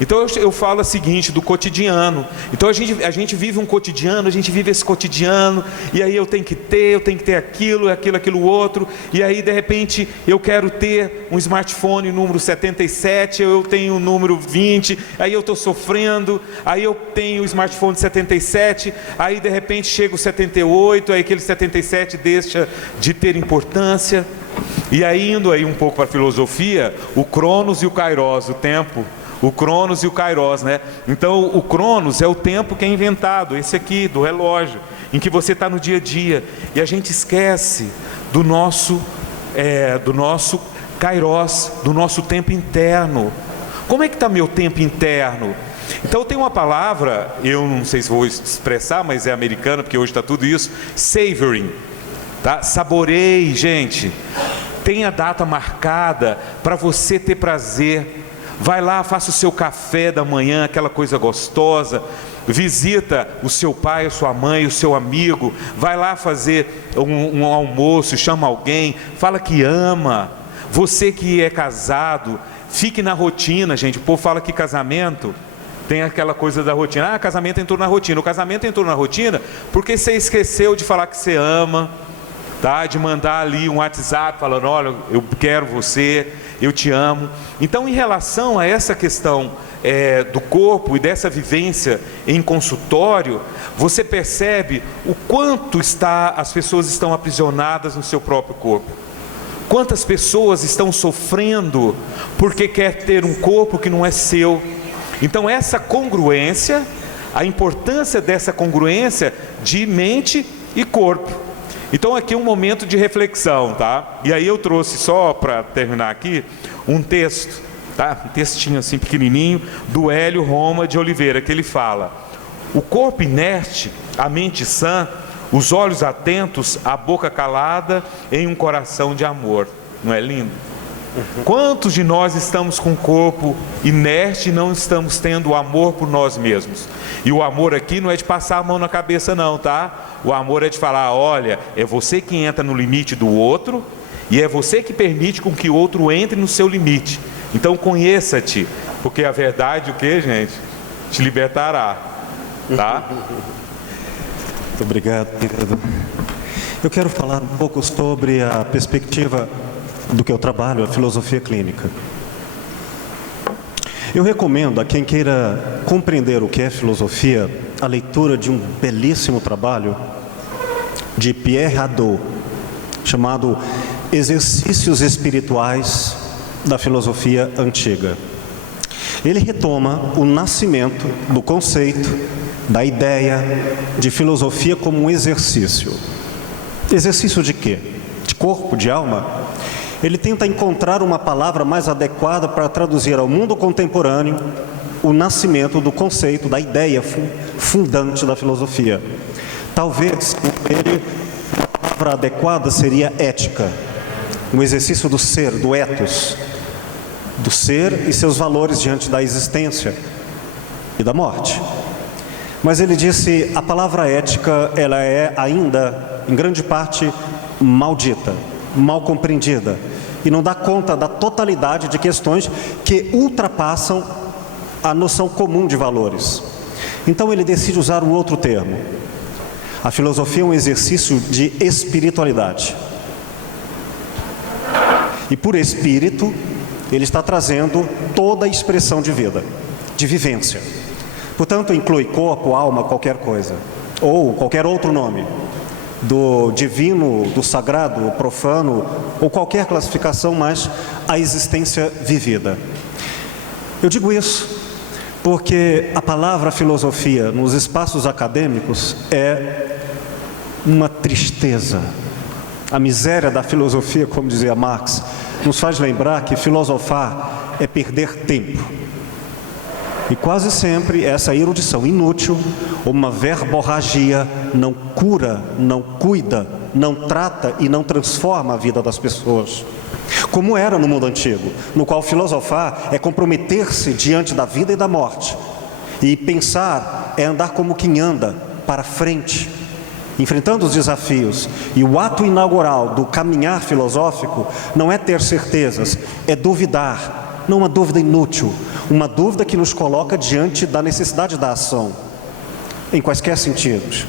Então eu falo o seguinte, do cotidiano. Então a gente vive um cotidiano, a gente vive esse cotidiano, e aí eu tenho que ter aquilo outro, e aí de repente eu quero ter um smartphone número 77, eu tenho o número 20, aí eu estou sofrendo, aí eu tenho o smartphone 77, aí de repente chega o 78, aí aquele 77 deixa de ter importância. E aí indo aí um pouco para a filosofia, o Cronos e o Kairos, o tempo. O Cronos e o Kairos, né? Então o Cronos é o tempo que é inventado, esse aqui, do relógio, em que você está no dia a dia. E a gente esquece do nosso Kairos, do nosso tempo interno. Como é que está meu tempo interno? Então tem uma palavra, eu não sei se vou expressar, mas é americana, porque hoje está tudo isso, savoring, tá? Saboreie, gente. Tenha data marcada para você ter prazer. Vai lá, faça o seu café da manhã, aquela coisa gostosa. Visita o seu pai, a sua mãe, o seu amigo. Vai lá fazer um almoço, chama alguém, fala que ama. Você que é casado, fique na rotina, gente. O povo fala que casamento tem aquela coisa da rotina. Ah, casamento entrou na rotina. O casamento entrou na rotina porque você esqueceu de falar que você ama, tá? De mandar ali um WhatsApp falando, olha, eu quero você, eu te amo. Então, em relação a essa questão do corpo e dessa vivência em consultório, você percebe o quanto as pessoas estão aprisionadas no seu próprio corpo. Quantas pessoas estão sofrendo porque quer ter um corpo que não é seu. Então, essa congruência, a importância dessa congruência de mente e corpo. Então aqui um momento de reflexão, tá? E aí eu trouxe, só para terminar aqui, um texto, tá? Um textinho assim pequenininho, do Hélio Roma de Oliveira, que ele fala: o corpo inerte, a mente sã, os olhos atentos, a boca calada, em um coração de amor. Não é lindo? Quantos de nós estamos com o corpo inerte e não estamos tendo o amor por nós mesmos? E o amor aqui não é de passar a mão na cabeça não, tá? O amor é de falar, olha, é você que entra no limite do outro e é você que permite com que o outro entre no seu limite. Então conheça-te, porque a verdade, o que, gente? Te libertará, tá? Muito obrigado, querido. Eu quero falar um pouco sobre a perspectiva do que eu trabalho, a filosofia clínica. Eu recomendo a quem queira compreender o que é filosofia, a leitura de um belíssimo trabalho de Pierre Hadot, chamado Exercícios Espirituais da Filosofia Antiga. Ele retoma o nascimento do conceito, da ideia de filosofia como um exercício. Exercício de quê? De corpo, de alma? Ele tenta encontrar uma palavra mais adequada para traduzir ao mundo contemporâneo o nascimento do conceito, da ideia fundante da filosofia. Talvez ele, a palavra adequada seria ética, um exercício do ser, do ethos, do ser e seus valores diante da existência e da morte. Mas ele disse, a palavra ética, ela é ainda, em grande parte, maldita, mal compreendida, e não dá conta da totalidade de questões que ultrapassam a noção comum de valores. Então ele decide usar um outro termo. A filosofia é um exercício de espiritualidade. E por espírito, ele está trazendo toda a expressão de vida, de vivência. Portanto, inclui corpo, alma, qualquer coisa, ou qualquer outro nome, do divino, do sagrado, profano, ou qualquer classificação, mas a existência vivida. Eu digo isso porque a palavra filosofia nos espaços acadêmicos é uma tristeza. A miséria da filosofia, como dizia Marx, nos faz lembrar que filosofar é perder tempo. E quase sempre essa erudição inútil, uma verborragia, não cura, não cuida, não trata e não transforma a vida das pessoas. Como era no mundo antigo, no qual filosofar é comprometer-se diante da vida e da morte. E pensar é andar como quem anda, para frente, enfrentando os desafios. E o ato inaugural do caminhar filosófico não é ter certezas, é duvidar. Não uma dúvida inútil, uma dúvida que nos coloca diante da necessidade da ação, em quaisquer sentidos.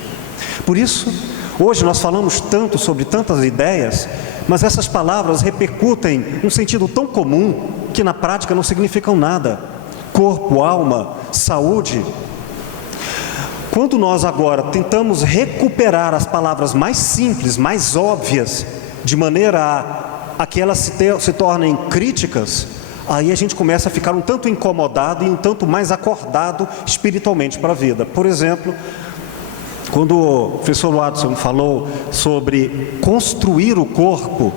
Por isso, hoje nós falamos tanto sobre tantas ideias, mas essas palavras repercutem num sentido tão comum que na prática não significam nada. Corpo, alma, saúde. Quando nós agora tentamos recuperar as palavras mais simples, mais óbvias, de maneira a que elas se tornem críticas, aí a gente começa a ficar um tanto incomodado e um tanto mais acordado espiritualmente para a vida. Por exemplo, quando o professor Watson falou sobre construir o corpo,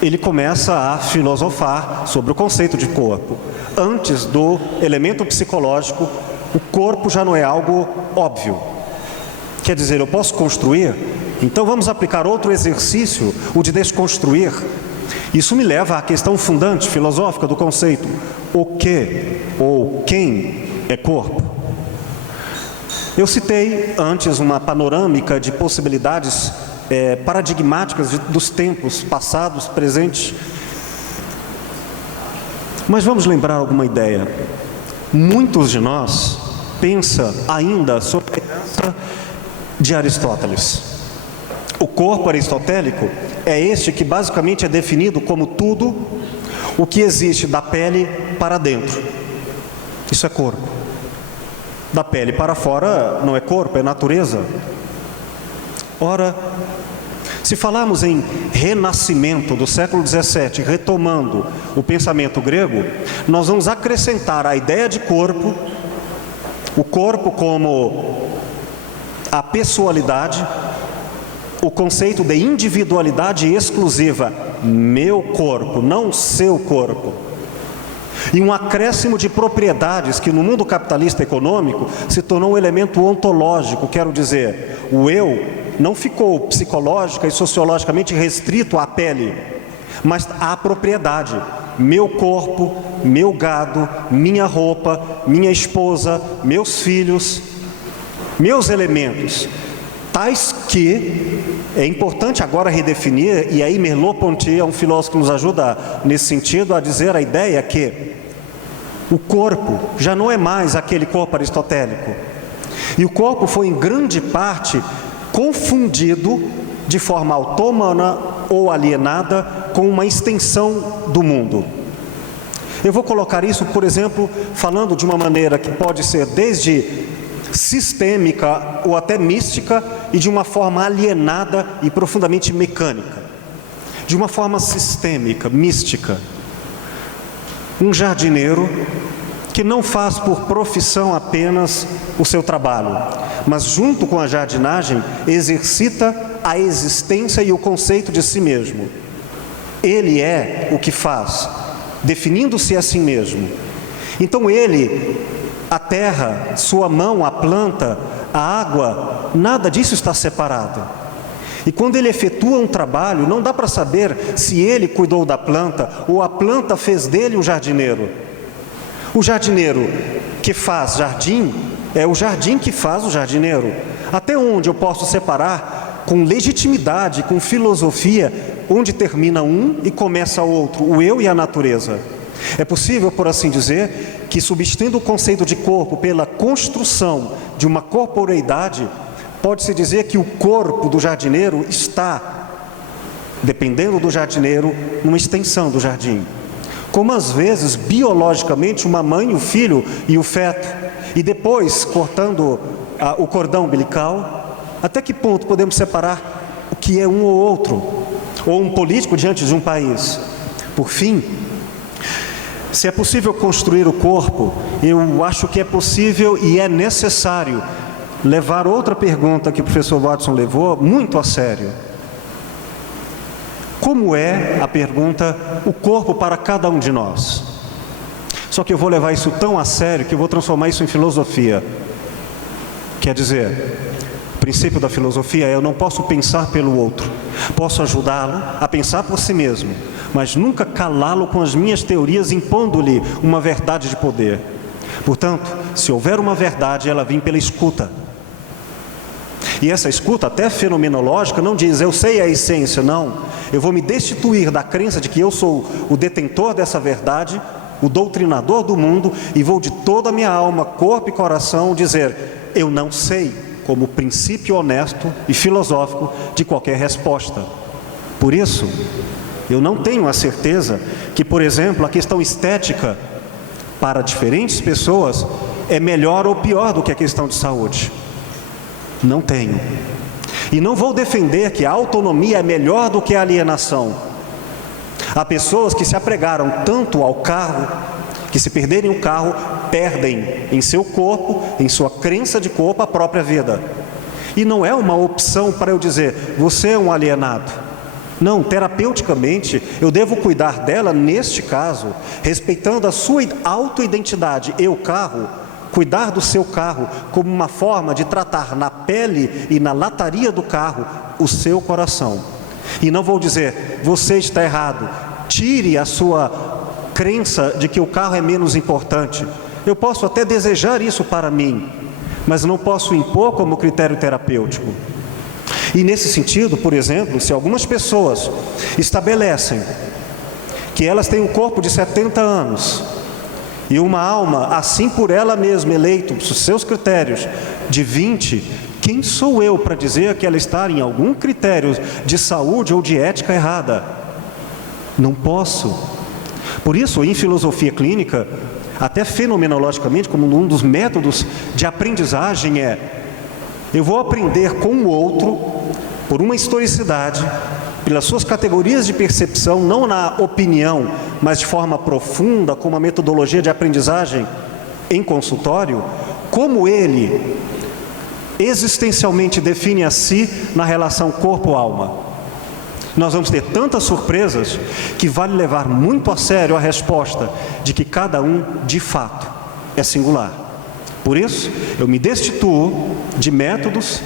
ele começa a filosofar sobre o conceito de corpo. Antes do elemento psicológico, o corpo já não é algo óbvio. Quer dizer, eu posso construir? Então vamos aplicar outro exercício, o de desconstruir. Isso me leva à questão fundante, filosófica do conceito. O que ou quem é corpo? Eu citei antes uma panorâmica de possibilidades paradigmáticas dos tempos passados, presentes. Mas vamos lembrar alguma ideia. Muitos de nós pensam ainda sobre a herança de Aristóteles. O corpo aristotélico é este que basicamente é definido como tudo o que existe da pele para dentro. Isso é corpo. Da pele para fora não é corpo, é natureza. Ora, se falarmos em renascimento do século XVII, retomando o pensamento grego, nós vamos acrescentar a ideia de corpo, o corpo como a pessoalidade, o conceito de individualidade exclusiva, meu corpo, não seu corpo. E um acréscimo de propriedades que no mundo capitalista econômico se tornou um elemento ontológico, quero dizer, o eu não ficou psicológica e sociologicamente restrito à pele, mas à propriedade. Meu corpo, meu gado, minha roupa, minha esposa, meus filhos, meus elementos. Tais que é importante agora redefinir, e aí Merleau-Ponty é um filósofo que nos ajuda nesse sentido a dizer a ideia que o corpo já não é mais aquele corpo aristotélico. E o corpo foi em grande parte confundido de forma autônoma ou alienada com uma extensão do mundo. Eu vou colocar isso, por exemplo, falando de uma maneira que pode ser desde sistêmica ou até mística e de uma forma alienada e profundamente mecânica. De uma forma sistêmica, mística. Um jardineiro que não faz por profissão apenas o seu trabalho, mas junto com a jardinagem exercita a existência e o conceito de si mesmo. Ele é o que faz, definindo-se a si mesmo. Então ele, a terra, sua mão, a planta, a água, nada disso está separado. E quando ele efetua um trabalho, não dá para saber se ele cuidou da planta ou a planta fez dele um jardineiro. O jardineiro que faz jardim é o jardim que faz o jardineiro. Até onde eu posso separar com legitimidade, com filosofia, onde termina um e começa outro, o eu e a natureza. É possível, por assim dizer, que substituindo o conceito de corpo pela construção de uma corporeidade, pode-se dizer que o corpo do jardineiro está, dependendo do jardineiro, numa extensão do jardim. Como às vezes, biologicamente, uma mãe, o filho e o feto, e depois, cortando o cordão umbilical, até que ponto podemos separar o que é um ou outro, ou um político diante de um país? Por fim, se é possível construir o corpo, eu acho que é possível e é necessário levar outra pergunta que o professor Watson levou muito a sério. Como é, a pergunta, o corpo para cada um de nós? Só que eu vou levar isso tão a sério que eu vou transformar isso em filosofia. Quer dizer, o princípio da filosofia é: eu não posso pensar pelo outro, posso ajudá-lo a pensar por si mesmo, mas nunca calá-lo com as minhas teorias, impondo-lhe uma verdade de poder. Portanto, se houver uma verdade, ela vem pela escuta. E essa escuta, até fenomenológica, não diz eu sei a essência, não. Eu vou me destituir da crença de que eu sou o detentor dessa verdade, o doutrinador do mundo, e vou de toda a minha alma, corpo e coração dizer eu não sei, como princípio honesto e filosófico de qualquer resposta. Por isso, eu não tenho a certeza que, por exemplo, a questão estética para diferentes pessoas é melhor ou pior do que a questão de saúde. Não tenho. E não vou defender que a autonomia é melhor do que a alienação. Há pessoas que se apregaram tanto ao carro, que se perderem o carro, perdem em seu corpo, em sua crença de corpo, a própria vida. E não é uma opção para eu dizer, você é um alienado. Não, terapeuticamente, eu devo cuidar dela neste caso, respeitando a sua autoidentidade. Eu, carro, cuidar do seu carro como uma forma de tratar na pele e na lataria do carro o seu coração. E não vou dizer, você está errado, tire a sua crença de que o carro é menos importante. Eu posso até desejar isso para mim, mas não posso impor como critério terapêutico. E nesse sentido, por exemplo, se algumas pessoas estabelecem que elas têm um corpo de 70 anos e uma alma, assim por ela mesma, eleito, os seus critérios, de 20, quem sou eu para dizer que ela está em algum critério de saúde ou de ética errada? Não posso. Por isso, em filosofia clínica, até fenomenologicamente, como um dos métodos de aprendizagem eu vou aprender com o outro, por uma historicidade, pelas suas categorias de percepção, não na opinião, mas de forma profunda, com uma metodologia de aprendizagem em consultório, como ele existencialmente define a si na relação corpo-alma. Nós vamos ter tantas surpresas que vale levar muito a sério a resposta de que cada um, de fato, é singular. Por isso, eu me destituo de métodos,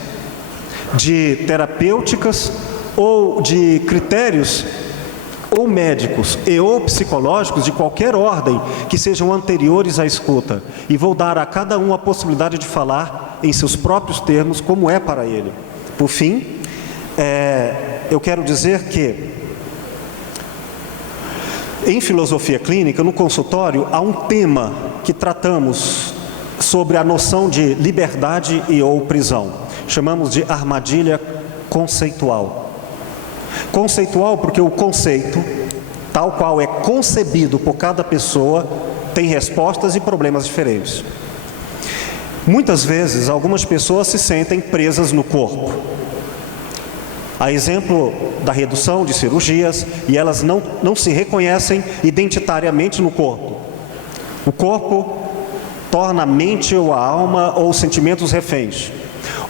de terapêuticas ou de critérios ou médicos e ou psicológicos de qualquer ordem que sejam anteriores à escuta, e vou dar a cada um a possibilidade de falar em seus próprios termos como é para ele. Por fim, eu quero dizer que em filosofia clínica, no consultório, há um tema que tratamos sobre a noção de liberdade e ou prisão. Chamamos de armadilha conceitual. Conceitual porque o conceito, tal qual é concebido por cada pessoa, tem respostas e problemas diferentes. Muitas vezes, algumas pessoas se sentem presas no corpo. A exemplo da redução de cirurgias, e elas não se reconhecem identitariamente no corpo. O corpo torna a mente ou a alma ou os sentimentos reféns.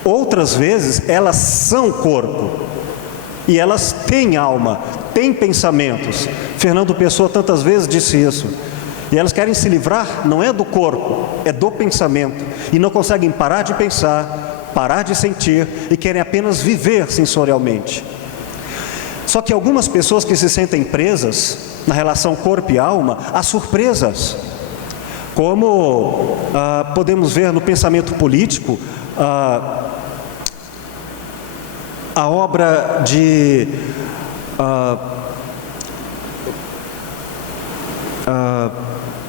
Outras vezes, elas são corpo. E elas têm alma, têm pensamentos. Fernando Pessoa tantas vezes disse isso. E elas querem se livrar, não é do corpo, é do pensamento. E não conseguem parar de pensar, parar de sentir, e querem apenas viver sensorialmente. Só que algumas pessoas que se sentem presas na relação corpo e alma, há surpresas. Como podemos ver no pensamento político, a obra de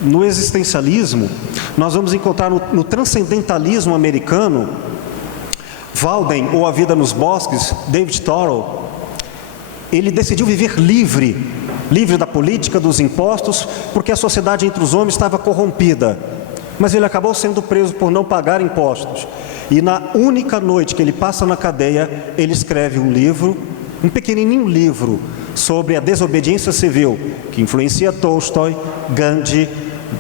no existencialismo, nós vamos encontrar no transcendentalismo americano, Walden, ou A Vida nos Bosques, David Thoreau, ele decidiu viver livre da política, dos impostos, porque a sociedade entre os homens estava corrompida. Mas ele acabou sendo preso por não pagar impostos. E na única noite que ele passa na cadeia, ele escreve um livro, um pequenininho livro, sobre a desobediência civil, que influencia Tolstói, Gandhi,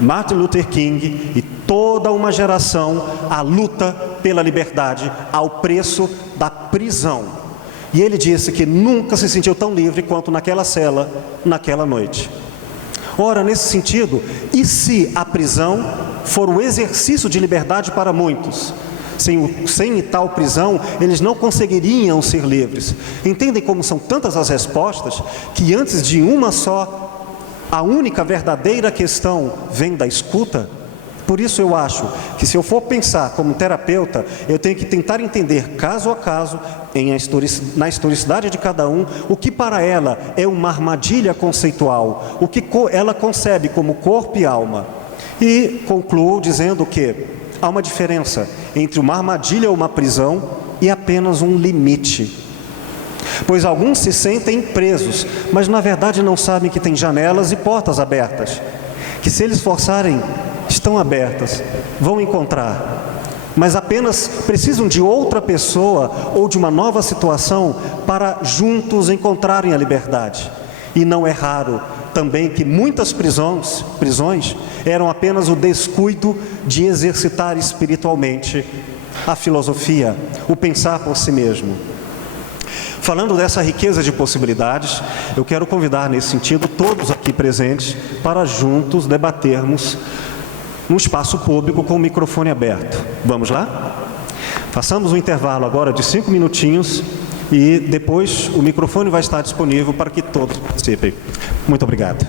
Martin Luther King e toda uma geração à luta pela liberdade, ao preço da prisão. E ele disse que nunca se sentiu tão livre quanto naquela cela, naquela noite. Ora, nesse sentido, e se a prisão for o exercício de liberdade para muitos? Sem tal prisão, eles não conseguiriam ser livres. Entendem como são tantas as respostas, que antes de uma só, a única verdadeira questão vem da escuta? Por isso eu acho que, se eu for pensar como terapeuta, eu tenho que tentar entender caso a caso, na historicidade de cada um, o que para ela é uma armadilha conceitual, o que ela concebe como corpo e alma. E concluo dizendo que há uma diferença entre uma armadilha ou uma prisão e apenas um limite. Pois alguns se sentem presos, mas na verdade não sabem que tem janelas e portas abertas, que se eles forçarem, estão abertas, vão encontrar, mas apenas precisam de outra pessoa ou de uma nova situação para juntos encontrarem a liberdade. E não é raro também que muitas prisões eram apenas o descuido de exercitar espiritualmente a filosofia, o pensar por si mesmo. Falando dessa riqueza de possibilidades, eu quero convidar nesse sentido todos aqui presentes para juntos debatermos num espaço público com o microfone aberto. Vamos lá? Façamos um intervalo agora de 5 minutinhos e depois o microfone vai estar disponível para que todos participem. Muito obrigado.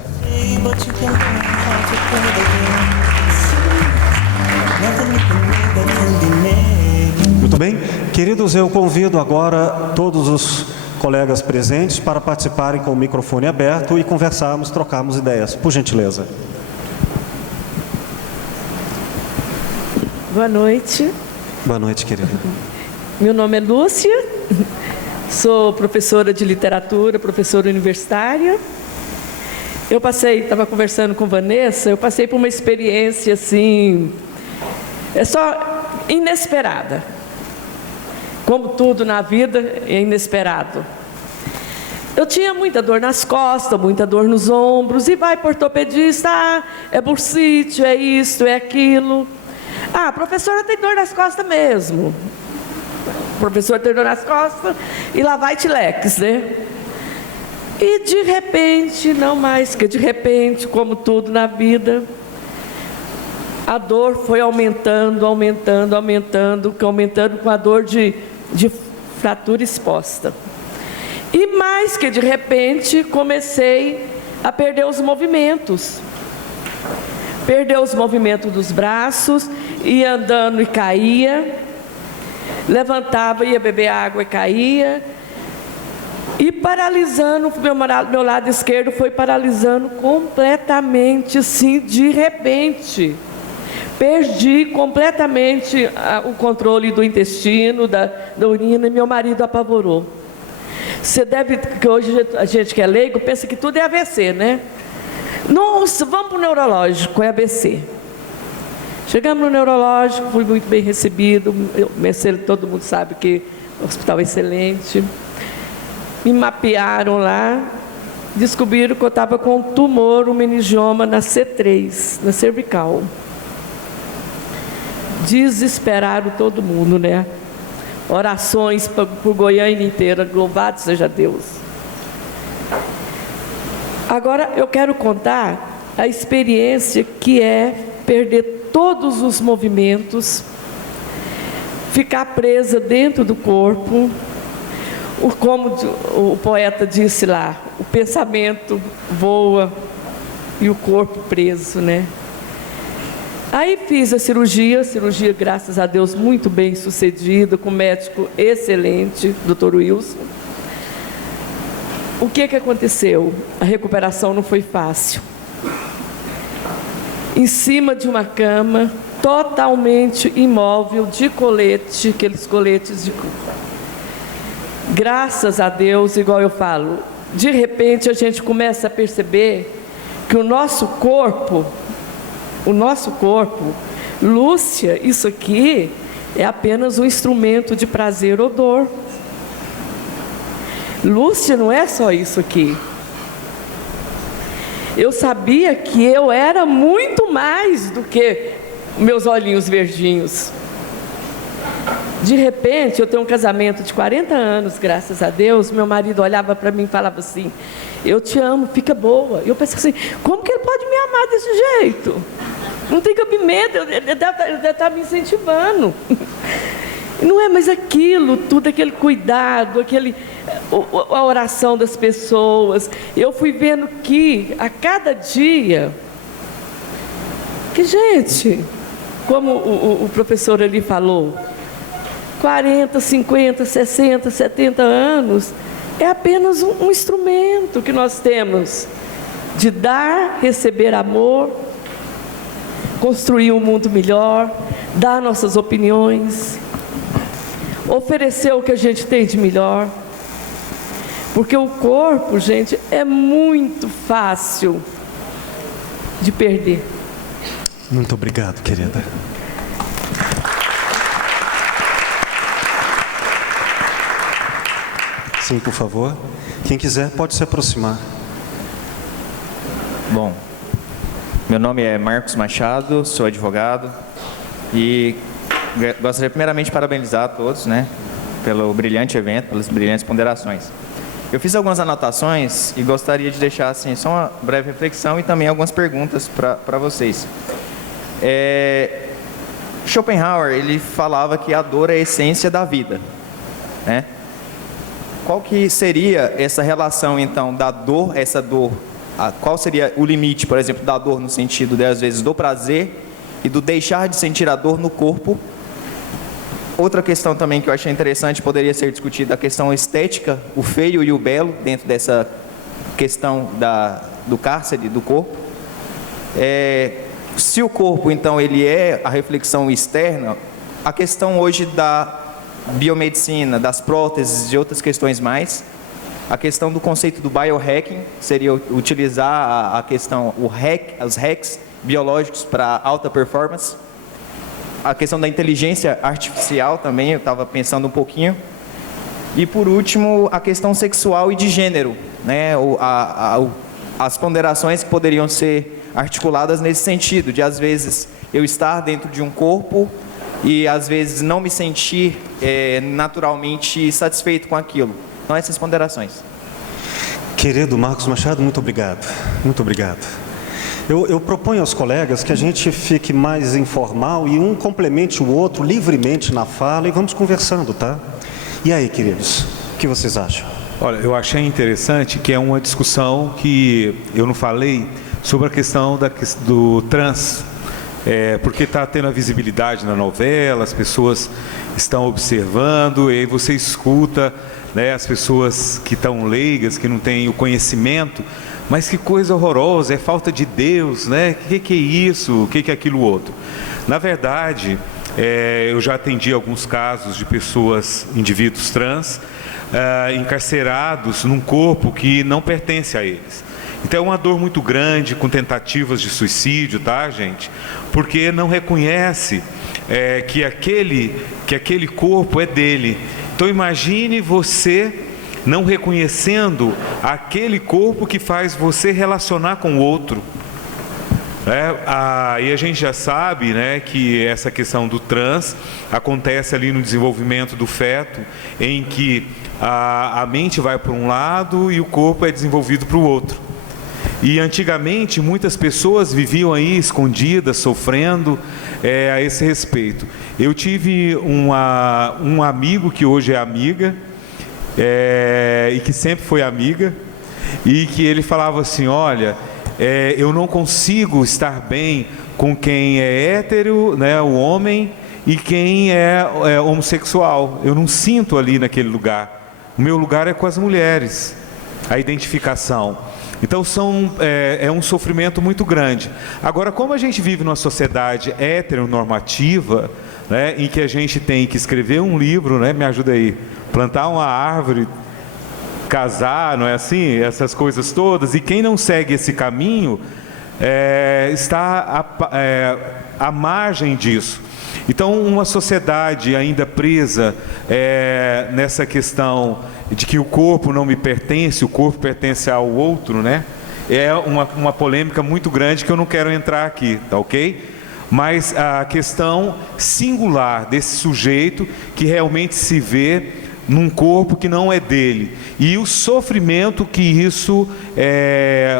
Muito bem, queridos, eu convido agora todos os colegas presentes para participarem com o microfone aberto e conversarmos, trocarmos ideias, por gentileza. Boa noite. Boa noite, querida. Meu nome é Lúcia, sou professora de literatura, professora universitária. Estava conversando com Vanessa, eu passei por uma experiência assim, inesperada. Como tudo na vida é inesperado. Eu tinha muita dor nas costas, muita dor nos ombros, e vai para o ortopedista, é bursite, é isso, é aquilo. A professora tem dor nas costas mesmo. O professor tem dor nas costas e lá vai Tilex, né? E de repente, não mais que de repente, como tudo na vida, a dor foi aumentando com a dor de fratura exposta. E mais que de repente, comecei a perder os movimentos. Perdeu os movimentos dos braços, ia andando e caía, levantava, ia beber água e caía, e paralisando, meu lado esquerdo foi paralisando completamente, assim, de repente. Perdi completamente o controle do intestino, da urina, e meu marido apavorou. Que hoje a gente que é leigo pensa que tudo é AVC, né? Nossa, vamos para o neurológico, é AVC. Chegamos no neurológico, fui muito bem recebido, todo mundo sabe que o hospital é excelente. Me mapearam lá, descobriram que eu estava com um tumor, um meningioma na C3, na cervical. Desesperaram todo mundo, né? Orações por Goiânia inteira, louvado seja Deus. Agora eu quero contar a experiência que é perder todos os movimentos, ficar presa dentro do corpo, como o poeta disse lá, o pensamento voa e o corpo preso, né? Aí fiz a cirurgia graças a Deus muito bem sucedida, com um médico excelente, Dr. Wilson. O que aconteceu? A recuperação não foi fácil. em cima de uma cama, totalmente imóvel, de colete, aqueles coletes de cura. Graças a Deus, igual eu falo, de repente a gente começa a perceber que o nosso corpo, Lúcia, isso aqui é apenas um instrumento de prazer ou dor. Lúcia não é só isso aqui. Eu sabia que eu era muito mais do que meus olhinhos verdinhos. De repente, eu tenho um casamento de 40 anos, graças a Deus. Meu marido olhava para mim e falava assim: eu te amo, fica boa. E eu pensei assim: como que ele pode me amar desse jeito? Não tem cabimento, ele deve estar me incentivando. Não é mais aquilo, tudo aquele cuidado, a oração das pessoas. Eu fui vendo que a cada dia, que gente, como o professor ali falou, 40, 50, 60, 70 anos, é apenas um instrumento que nós temos de dar, receber amor, construir um mundo melhor, dar nossas opiniões, oferecer o que a gente tem de melhor. Porque o corpo, gente, é muito fácil de perder. Muito obrigado, querida. Sim, por favor. Quem quiser pode se aproximar. Bom, meu nome é Marcos Machado, sou advogado e gostaria primeiramente de parabenizar a todos, pelo brilhante evento, pelas brilhantes ponderações. Eu fiz algumas anotações e gostaria de deixar assim, só uma breve reflexão e também algumas perguntas para vocês. Schopenhauer, ele falava que a dor é a essência da vida, Qual que seria essa relação, então, da dor, essa dor? Qual seria o limite, por exemplo, da dor no sentido, às vezes, do prazer e do deixar de sentir a dor no corpo? Outra questão também que eu achei interessante, poderia ser discutida, a questão estética, o feio e o belo, dentro dessa questão do cárcere, do corpo. Se o corpo, então, ele é a reflexão externa, a questão hoje da biomedicina, das próteses e outras questões mais, a questão do conceito do biohacking, seria utilizar a questão, os hacks biológicos para alta performance, a questão da inteligência artificial também, eu estava pensando um pouquinho, e por último, a questão sexual e de gênero, as ponderações que poderiam ser articuladas nesse sentido, de às vezes eu estar dentro de um corpo e às vezes não me sentir naturalmente satisfeito com aquilo. Então, essas ponderações. Querido Marcos Machado, muito obrigado. Muito obrigado. Eu proponho aos colegas que a gente fique mais informal e um complemente o outro livremente na fala e vamos conversando, tá? E aí, queridos, o que vocês acham? Olha, eu achei interessante que é uma discussão que eu não falei sobre a questão do trans. Porque está tendo a visibilidade na novela, as pessoas estão observando, e aí você escuta as pessoas que estão leigas, que não têm o conhecimento, mas que coisa horrorosa, é falta de Deus, O que é isso, o que é aquilo outro? Na verdade, eu já atendi alguns casos de pessoas, indivíduos trans, encarcerados num corpo que não pertence a eles. Então é uma dor muito grande, com tentativas de suicídio, tá, gente? Porque não reconhece que aquele corpo é dele. Então imagine você não reconhecendo aquele corpo que faz você relacionar com o outro. E a gente já sabe que essa questão do trans acontece ali no desenvolvimento do feto, em que a mente vai para um lado e o corpo é desenvolvido para o outro. E antigamente muitas pessoas viviam aí escondidas, sofrendo a esse respeito. Eu tive um amigo que hoje é amiga, e que sempre foi amiga, e que ele falava assim: olha, eu não consigo estar bem com quem é hétero, o homem, e quem é homossexual. Eu não sinto ali naquele lugar. O meu lugar é com as mulheres, a identificação. Então é um sofrimento muito grande. Agora, como a gente vive numa sociedade heteronormativa, né, em que a gente tem que escrever um livro, né, me ajuda aí, plantar uma árvore, casar, não é assim? Essas coisas todas, e quem não segue esse caminho está à margem disso. Então, uma sociedade ainda presa nessa questão de que o corpo não me pertence, o corpo pertence ao outro, né? É uma polêmica muito grande que eu não quero entrar aqui, tá ok? Mas a questão singular desse sujeito que realmente se vê num corpo que não é dele, e o sofrimento que isso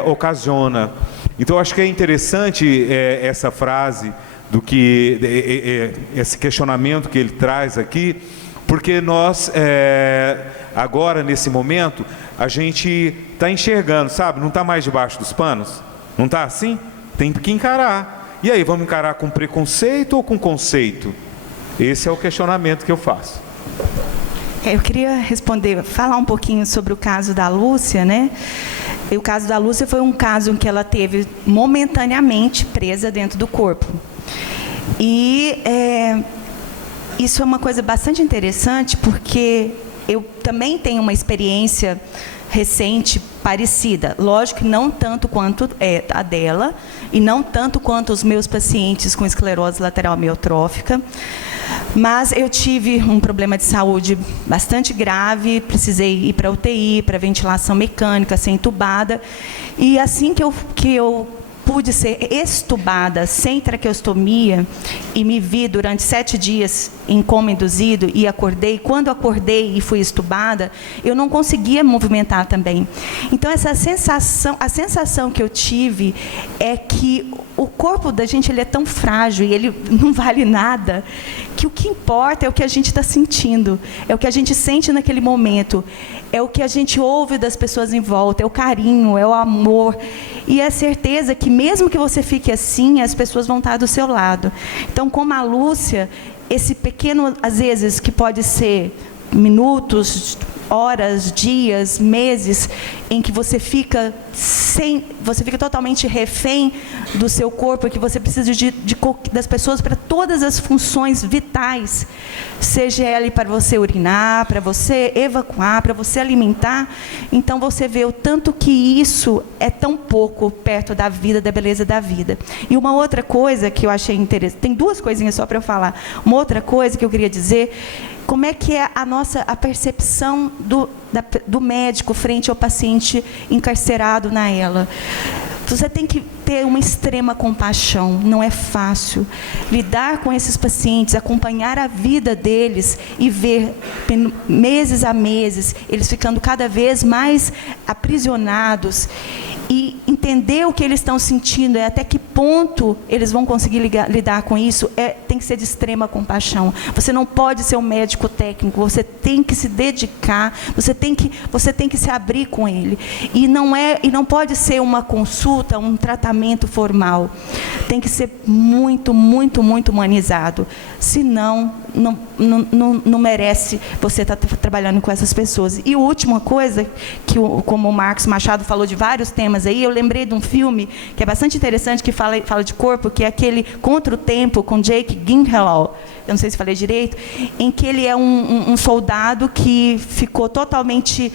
ocasiona. Então, acho que é interessante essa frase, esse questionamento que ele traz aqui, porque nós, agora, nesse momento, a gente está enxergando, sabe? Não está mais debaixo dos panos? Não está assim? Tem que encarar. E aí, vamos encarar com preconceito ou com conceito? Esse é o questionamento que eu faço. Eu queria falar um pouquinho sobre o caso da Lúcia, né? E o caso da Lúcia foi um caso em que ela teve momentaneamente presa dentro do corpo. E isso é uma coisa bastante interessante, porque eu também tenho uma experiência recente parecida. Lógico que não tanto quanto a dela, e não tanto quanto os meus pacientes com esclerose lateral amiotrófica, mas eu tive um problema de saúde bastante grave, precisei ir para UTI, para ventilação mecânica, ser entubada, e assim que eu pude ser extubada sem traqueostomia e me vi durante 7 dias em coma induzido e acordei. Quando acordei e fui extubada, eu não conseguia movimentar também. Então, a sensação que eu tive é que o corpo da gente ele é tão frágil e ele não vale nada, que o que importa é o que a gente está sentindo, é o que a gente sente naquele momento, é o que a gente ouve das pessoas em volta, é o carinho, é o amor, e é a certeza que mesmo que você fique assim, as pessoas vão estar do seu lado. Então, como a Lúcia, esse pequeno, às vezes, que pode ser minutos, horas, dias, meses, em que você fica totalmente refém do seu corpo, que você precisa das pessoas para todas as funções vitais, seja ela para você urinar, para você evacuar, para você alimentar. Então você vê o tanto que isso é tão pouco perto da vida, da beleza da vida. E uma outra coisa que eu achei interessante, tem 2 coisinhas só para eu falar. Uma outra coisa que eu queria dizer, como é que é a percepção do médico frente ao paciente encarcerado na ELA. Você tem que ter uma extrema compaixão, não é fácil. Lidar com esses pacientes, acompanhar a vida deles e ver, meses a meses, eles ficando cada vez mais aprisionados, e entender o que eles estão sentindo, até que ponto eles vão conseguir lidar com isso, tem que ser de extrema compaixão. Você não pode ser um médico técnico, você tem que se dedicar, você tem que se abrir com ele. E não pode ser uma consulta, um tratamento formal. Tem que ser muito, muito, muito humanizado. Senão, não merece você estar trabalhando com essas pessoas. E a última coisa, como o Marcos Machado falou de vários temas aí, eu lembrei de um filme que é bastante interessante, que fala de corpo, que é aquele Contra o Tempo, com Jake Gyllenhaal, eu não sei se falei direito, em que ele é um soldado que ficou totalmente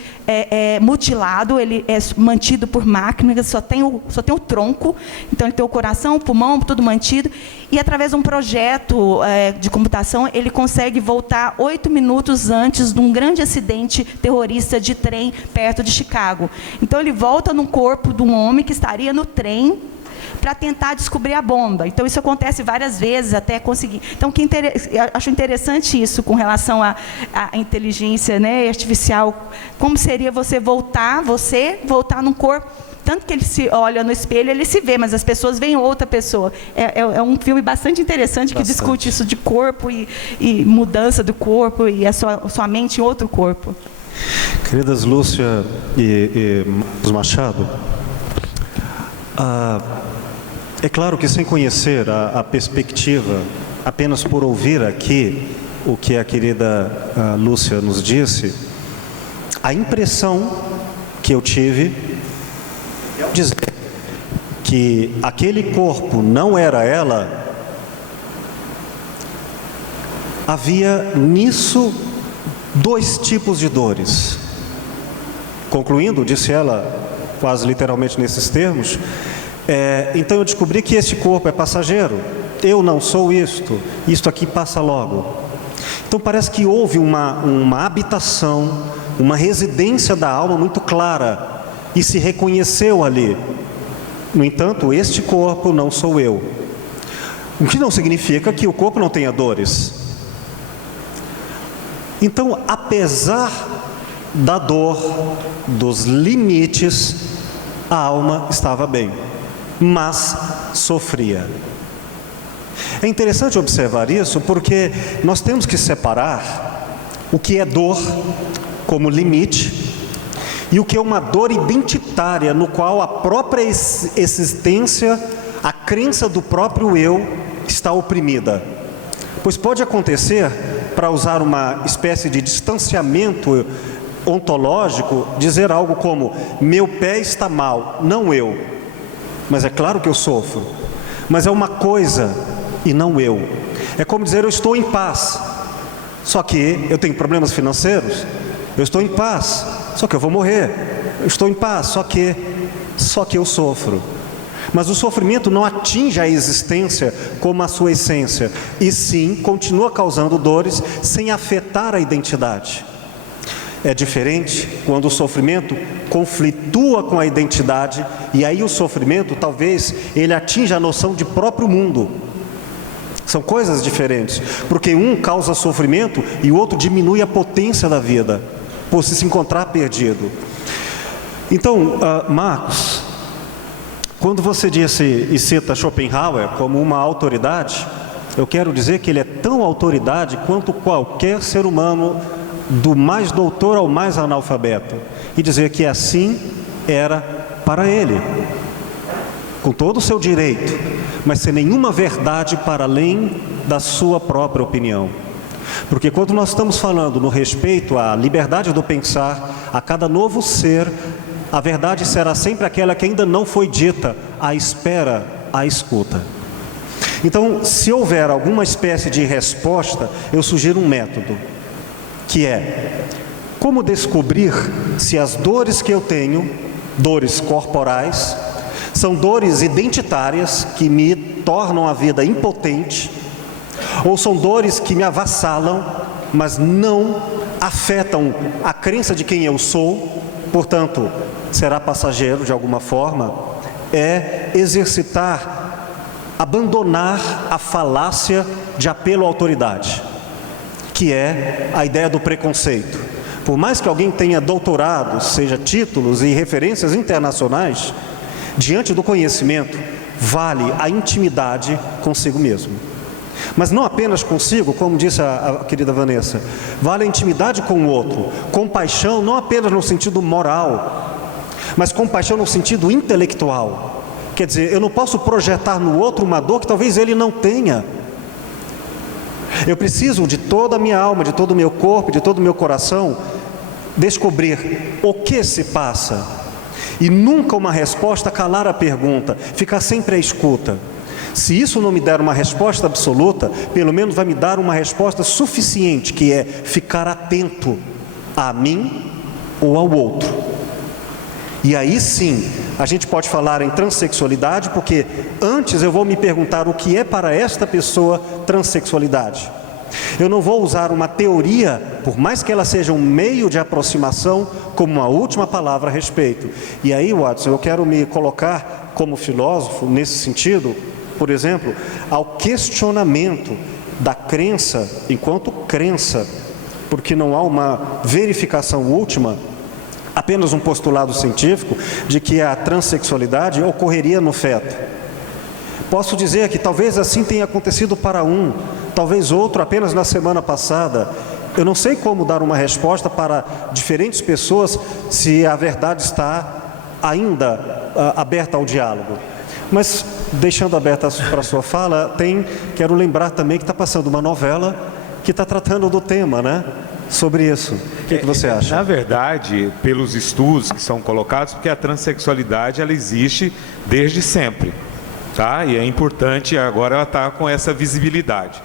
mutilado, ele é mantido por máquinas, só tem o tronco, então ele tem o coração, o pulmão, tudo mantido, e através de um projeto de computação, ele consegue voltar 8 minutos antes de um grande acidente terrorista de trem perto de Chicago. Então ele volta no corpo de um homem que estaria no trem para tentar descobrir a bomba. Então isso acontece várias vezes até conseguir. Então eu acho interessante isso com relação à inteligência, né, artificial. Como seria você voltar num corpo? Tanto que ele se olha no espelho, ele se vê, mas as pessoas veem outra pessoa. É um filme bastante interessante que discute isso de corpo e mudança do corpo e a sua mente em outro corpo. Queridas Lúcia e Marcos Machado, é claro que sem conhecer a perspectiva, apenas por ouvir aqui o que a querida Lúcia nos disse, a impressão que eu tive que aquele corpo não era ela, havia nisso dois tipos de dores. Concluindo, disse ela, quase literalmente nesses termos, então eu descobri que este corpo é passageiro, eu não sou isto aqui passa logo. Então parece que houve uma habitação, uma residência da alma muito clara, e se reconheceu ali. No entanto, este corpo não sou eu. O que não significa que o corpo não tenha dores. Então, apesar da dor, dos limites, a alma estava bem, mas sofria. É interessante observar isso, porque nós temos que separar o que é dor como limite e o que é uma dor identitária, no qual a própria existência, a crença do próprio eu está oprimida. Pois pode acontecer, para usar uma espécie de distanciamento ontológico, dizer algo como: meu pé está mal, não eu. Mas é claro que eu sofro, mas é uma coisa e não eu. É como dizer: eu estou em paz, só que eu tenho problemas financeiros. Eu estou em paz, só que eu vou morrer. Eu estou em paz, só que eu sofro. Mas o sofrimento não atinge a existência como a sua essência, e sim continua causando dores sem afetar a identidade. É diferente quando o sofrimento conflitua com a identidade, e aí o sofrimento talvez ele atinja a noção de próprio mundo. São coisas diferentes, porque um causa sofrimento e o outro diminui a potência da vida, por se encontrar perdido. Então, Marcos, quando você disse e cita Schopenhauer como uma autoridade, eu quero dizer que ele é tão autoridade quanto qualquer ser humano, do mais doutor ao mais analfabeto, e dizer que assim era para ele, com todo o seu direito, mas sem nenhuma verdade para além da sua própria opinião. Porque quando nós estamos falando no respeito à liberdade do pensar, a cada novo ser, a verdade será sempre aquela que ainda não foi dita, à espera, à escuta. Então, se houver alguma espécie de resposta, eu sugiro um método, que é: como descobrir se as dores que eu tenho, dores corporais, são dores identitárias que me tornam a vida impotente, ou são dores que me avassalam, mas não afetam a crença de quem eu sou, portanto, será passageiro de alguma forma. É exercitar, abandonar a falácia de apelo à autoridade, que é a ideia do preconceito. Por mais que alguém tenha doutorado, seja títulos e referências internacionais, diante do conhecimento, vale a intimidade consigo mesmo. Mas não apenas consigo, como disse a querida Vanessa, vale a intimidade com o outro. Compaixão não apenas no sentido moral, mas compaixão no sentido intelectual. Quer dizer, eu não posso projetar no outro uma dor que talvez ele não tenha. Eu preciso de toda a minha alma, de todo o meu corpo, de todo o meu coração, descobrir o que se passa. E nunca uma resposta calar a pergunta, ficar sempre à escuta. Se isso não me der uma resposta absoluta, pelo menos vai me dar uma resposta suficiente, que é ficar atento a mim ou ao outro. E aí sim, a gente pode falar em transexualidade, porque antes eu vou me perguntar o que é para esta pessoa transexualidade. Eu não vou usar uma teoria, por mais que ela seja um meio de aproximação, como uma última palavra a respeito. E aí, Watson, eu quero me colocar como filósofo nesse sentido, por exemplo, ao questionamento da crença enquanto crença, porque não há uma verificação última, apenas um postulado científico de que a transexualidade ocorreria no feto. Posso dizer que talvez assim tenha acontecido para um, talvez outro apenas na semana passada. Eu não sei como dar uma resposta para diferentes pessoas se a verdade está ainda aberta ao diálogo. Mas, deixando aberta para a sua fala, quero lembrar também que está passando uma novela que está tratando do tema, né? sobre isso. O que você acha? Na verdade, pelos estudos que são colocados, porque a transexualidade ela existe desde sempre, tá? E é importante agora ela estar com essa visibilidade.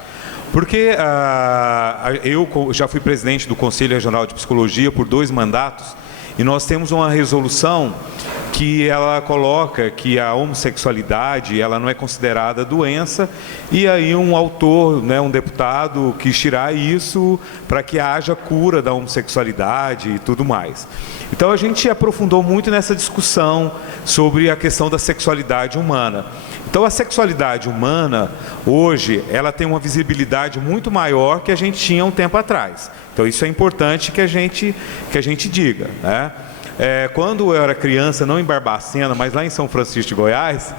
Porque eu já fui presidente do Conselho Regional de Psicologia por 2 mandatos, e nós temos uma resolução que ela coloca que a homossexualidade ela não é considerada doença, e aí um autor, né, um deputado, quis tirar isso para que haja cura da homossexualidade e tudo mais. Então a gente aprofundou muito nessa discussão sobre a questão da sexualidade humana. Então a sexualidade humana, hoje, ela tem uma visibilidade muito maior que a gente tinha um tempo atrás. Então isso é importante que a gente diga, né? Quando eu era criança, não em Barbacena, mas lá em São Francisco de Goiás,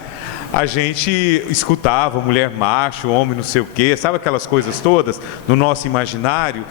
a gente escutava mulher macho, homem não sei o quê, sabe aquelas coisas todas no nosso imaginário?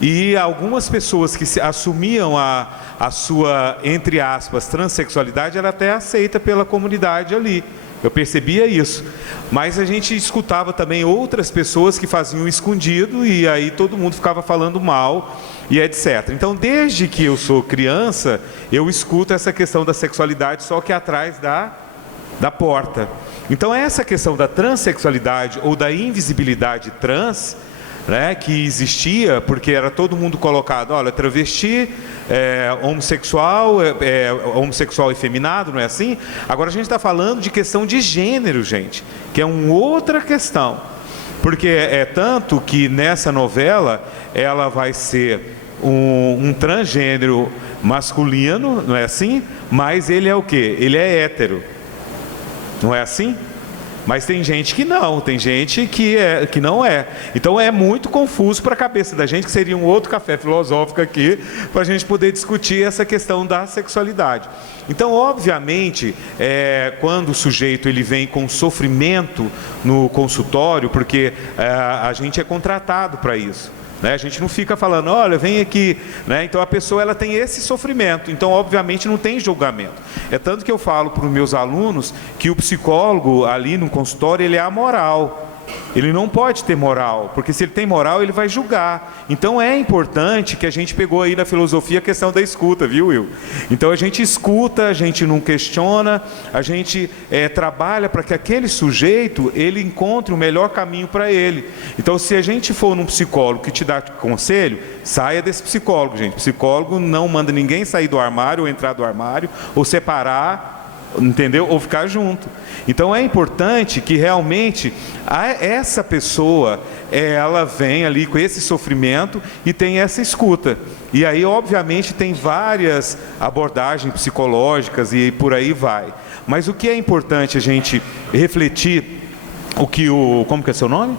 E algumas pessoas que assumiam a sua, entre aspas, transexualidade, era até aceita pela comunidade ali. Eu percebia isso. Mas a gente escutava também outras pessoas que faziam escondido, e aí todo mundo ficava falando mal e etc. Então, desde que eu sou criança, eu escuto essa questão da sexualidade, só que atrás da porta. Então, essa questão da transexualidade ou da invisibilidade trans, né, que existia, porque era todo mundo colocado, olha, travesti, homossexual, homossexual efeminado, não é assim? Agora a gente está falando de questão de gênero, gente, que é uma outra questão. Porque é tanto que nessa novela, ela vai ser um transgênero masculino, não é assim? Mas ele é o quê? Ele é hétero. Não é assim? Mas tem gente que não, tem gente que não é. Então é muito confuso para a cabeça da gente, que seria um outro café filosófico aqui, para a gente poder discutir essa questão da sexualidade. Então, obviamente, quando o sujeito ele vem com sofrimento no consultório, porque a gente é contratado para isso. A gente não fica falando, olha, vem aqui, né? Então a pessoa ela tem esse sofrimento, então obviamente não tem julgamento. É tanto que eu falo para os meus alunos que o psicólogo ali no consultório ele é amoral. Ele não pode ter moral, porque se ele tem moral ele vai julgar. Então é importante que a gente pegou aí na filosofia a questão da escuta, viu, Will? Então a gente escuta, a gente não questiona, a gente trabalha para que aquele sujeito ele encontre o melhor caminho para ele. Então se a gente for num psicólogo que te dá conselho, saia desse psicólogo, gente. Psicólogo não manda ninguém sair do armário ou entrar do armário ou separar, entendeu? Ou ficar junto. Então é importante que realmente essa pessoa ela vem ali com esse sofrimento e tem essa escuta. E aí obviamente tem várias abordagens psicológicas e por aí vai. Mas o que é importante a gente refletir, como que é seu nome?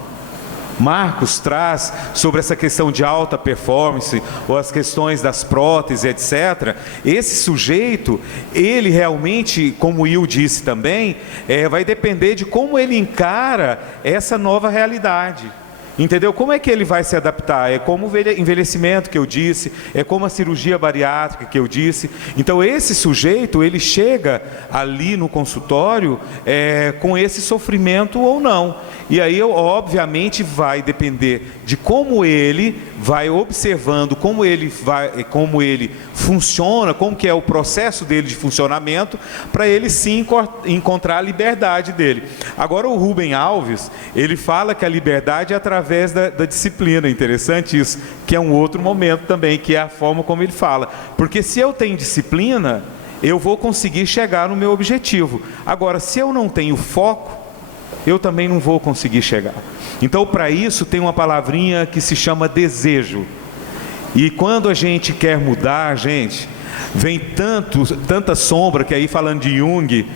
Marcos traz sobre essa questão de alta performance, ou as questões das próteses, etc. Esse sujeito, ele realmente, como o Will disse também, vai depender de como ele encara essa nova realidade. Entendeu? Como é que ele vai se adaptar? É como o envelhecimento que eu disse, é como a cirurgia bariátrica que eu disse. Então esse sujeito, ele chega ali no consultório com esse sofrimento ou não. E aí, obviamente, vai depender de como ele vai observando, como ele funciona, como que é o processo dele de funcionamento, para ele sim encontrar a liberdade dele. Agora, o Rubem Alves, ele fala que a liberdade é através da disciplina. Interessante isso, que é um outro momento também, que é a forma como ele fala. Porque se eu tenho disciplina, eu vou conseguir chegar no meu objetivo. Agora, se eu não tenho foco, eu também não vou conseguir chegar. Então, para isso, tem uma palavrinha que se chama desejo. E quando a gente quer mudar, gente, vem tanta sombra, que aí falando de Jung,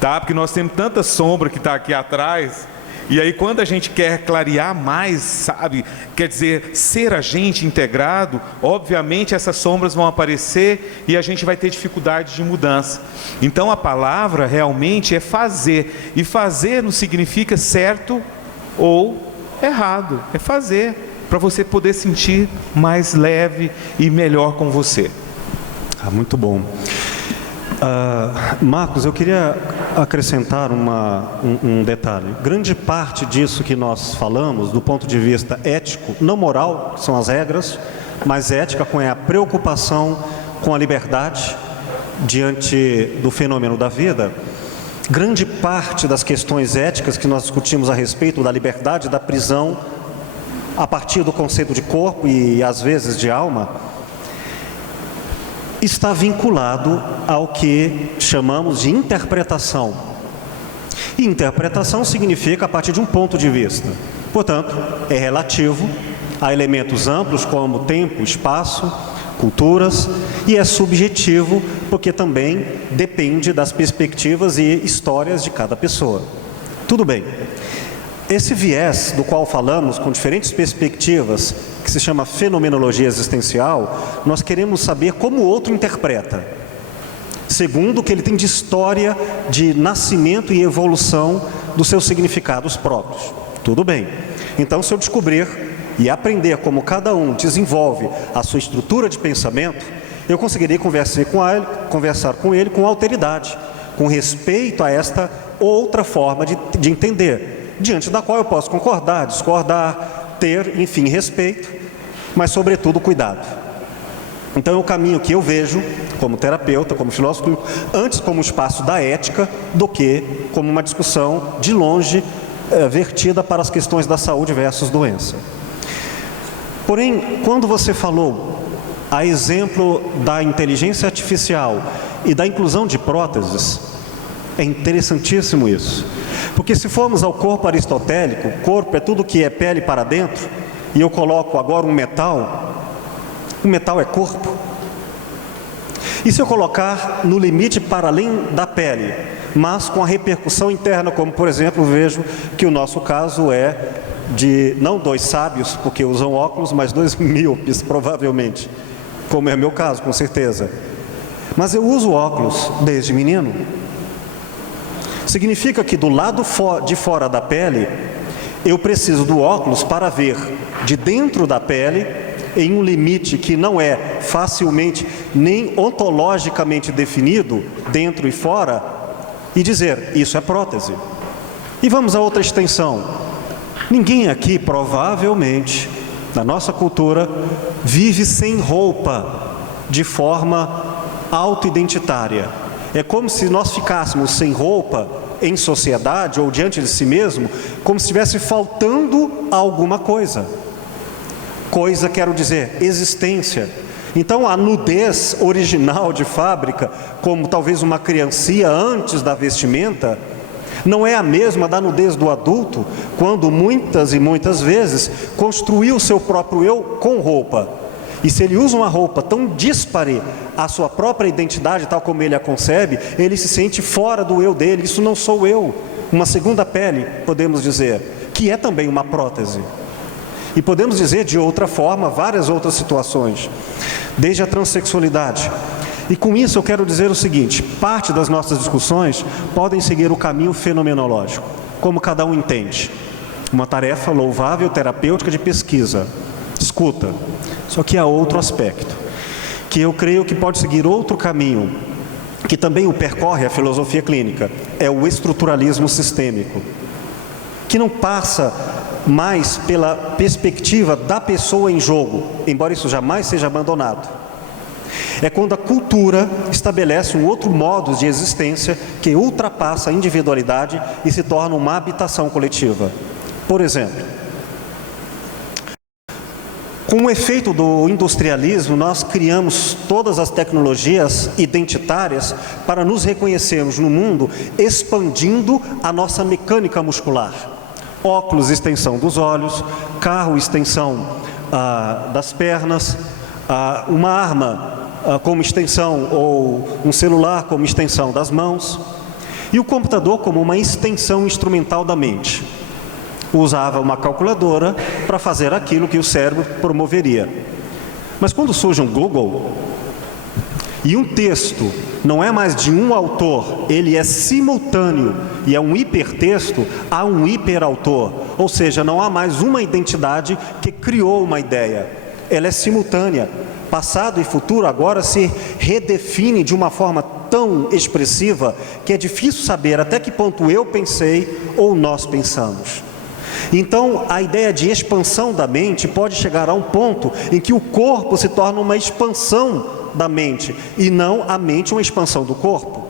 tá? Porque nós temos tanta sombra que está aqui atrás. E aí quando a gente quer clarear mais, sabe, quer dizer, ser agente integrado, obviamente essas sombras vão aparecer e a gente vai ter dificuldade de mudança. Então a palavra realmente é fazer, e fazer não significa certo ou errado, é fazer, para você poder sentir mais leve e melhor com você. Muito bom. Marcos, eu queria acrescentar um detalhe. Grande parte disso que nós falamos, do ponto de vista ético, não moral, são as regras, mas ética com a preocupação com a liberdade diante do fenômeno da vida. Grande parte das questões éticas que nós discutimos a respeito da liberdade da prisão, a partir do conceito de corpo e às vezes de alma, está vinculado ao que chamamos de interpretação. E interpretação significa a partir de um ponto de vista. Portanto, é relativo a elementos amplos como tempo, espaço, culturas, e é subjetivo porque também depende das perspectivas e histórias de cada pessoa. Tudo bem. Esse viés do qual falamos, com diferentes perspectivas, que se chama fenomenologia existencial, nós queremos saber como o outro interpreta, segundo o que ele tem de história, de nascimento e evolução dos seus significados próprios. Tudo bem. Então, se eu descobrir e aprender como cada um desenvolve a sua estrutura de pensamento, eu conseguirei conversar com ele com alteridade, com respeito a esta outra forma de entender, diante da qual eu posso concordar, discordar, ter, enfim, respeito, mas, sobretudo, cuidado. Então, é o caminho que eu vejo, como terapeuta, como filósofo, antes como espaço da ética, do que como uma discussão, de longe, vertida para as questões da saúde versus doença. Porém, quando você falou, a exemplo da inteligência artificial e da inclusão de próteses, é interessantíssimo isso. Porque se formos ao corpo aristotélico, corpo é tudo que é pele para dentro, e eu coloco agora um metal é corpo. E se eu colocar no limite para além da pele, mas com a repercussão interna, como por exemplo, vejo que o nosso caso é de não 2 sábios, porque usam óculos, mas 2 míopes, provavelmente, como é meu caso, com certeza. Mas eu uso óculos desde menino. Significa que do lado de fora da pele, eu preciso do óculos para ver de dentro da pele, em um limite que não é facilmente nem ontologicamente definido, dentro e fora, e dizer, isso é prótese. E vamos a outra extensão. Ninguém aqui, provavelmente, na nossa cultura, vive sem roupa, de forma autoidentitária. É como se nós ficássemos sem roupa em sociedade ou diante de si mesmo, como se estivesse faltando alguma coisa. Coisa, quero dizer, existência. Então, a nudez original de fábrica, como talvez uma criancinha antes da vestimenta, não é a mesma da nudez do adulto, quando muitas e muitas vezes construiu o seu próprio eu com roupa. E se ele usa uma roupa tão díspare à sua própria identidade, tal como ele a concebe, ele se sente fora do eu dele. Isso não sou eu. Uma segunda pele, podemos dizer, que é também uma prótese. E podemos dizer de outra forma, várias outras situações, desde a transexualidade. E com isso eu quero dizer o seguinte, parte das nossas discussões podem seguir o caminho fenomenológico, como cada um entende. Uma tarefa louvável, terapêutica de pesquisa, escuta. Só que há outro aspecto, que eu creio que pode seguir outro caminho, que também o percorre a filosofia clínica, é o estruturalismo sistêmico, que não passa mais pela perspectiva da pessoa em jogo, embora isso jamais seja abandonado. É quando a cultura estabelece um outro modo de existência que ultrapassa a individualidade e se torna uma habitação coletiva. Por exemplo, com o efeito do industrialismo, nós criamos todas as tecnologias identitárias para nos reconhecermos no mundo, expandindo a nossa mecânica muscular. Óculos, extensão dos olhos, carro, extensão das pernas, uma arma como extensão, ou um celular como extensão das mãos, e o computador como uma extensão instrumental da mente. Usava uma calculadora para fazer aquilo que o cérebro promoveria. Mas quando surge um Google, e um texto não é mais de um autor, ele é simultâneo, e é um hipertexto, há um hiperautor, ou seja, não há mais uma identidade que criou uma ideia, ela é simultânea. Passado e futuro agora se redefine de uma forma tão expressiva que é difícil saber até que ponto eu pensei ou nós pensamos. Então, a ideia de expansão da mente pode chegar a um ponto em que o corpo se torna uma expansão da mente, e não a mente uma expansão do corpo.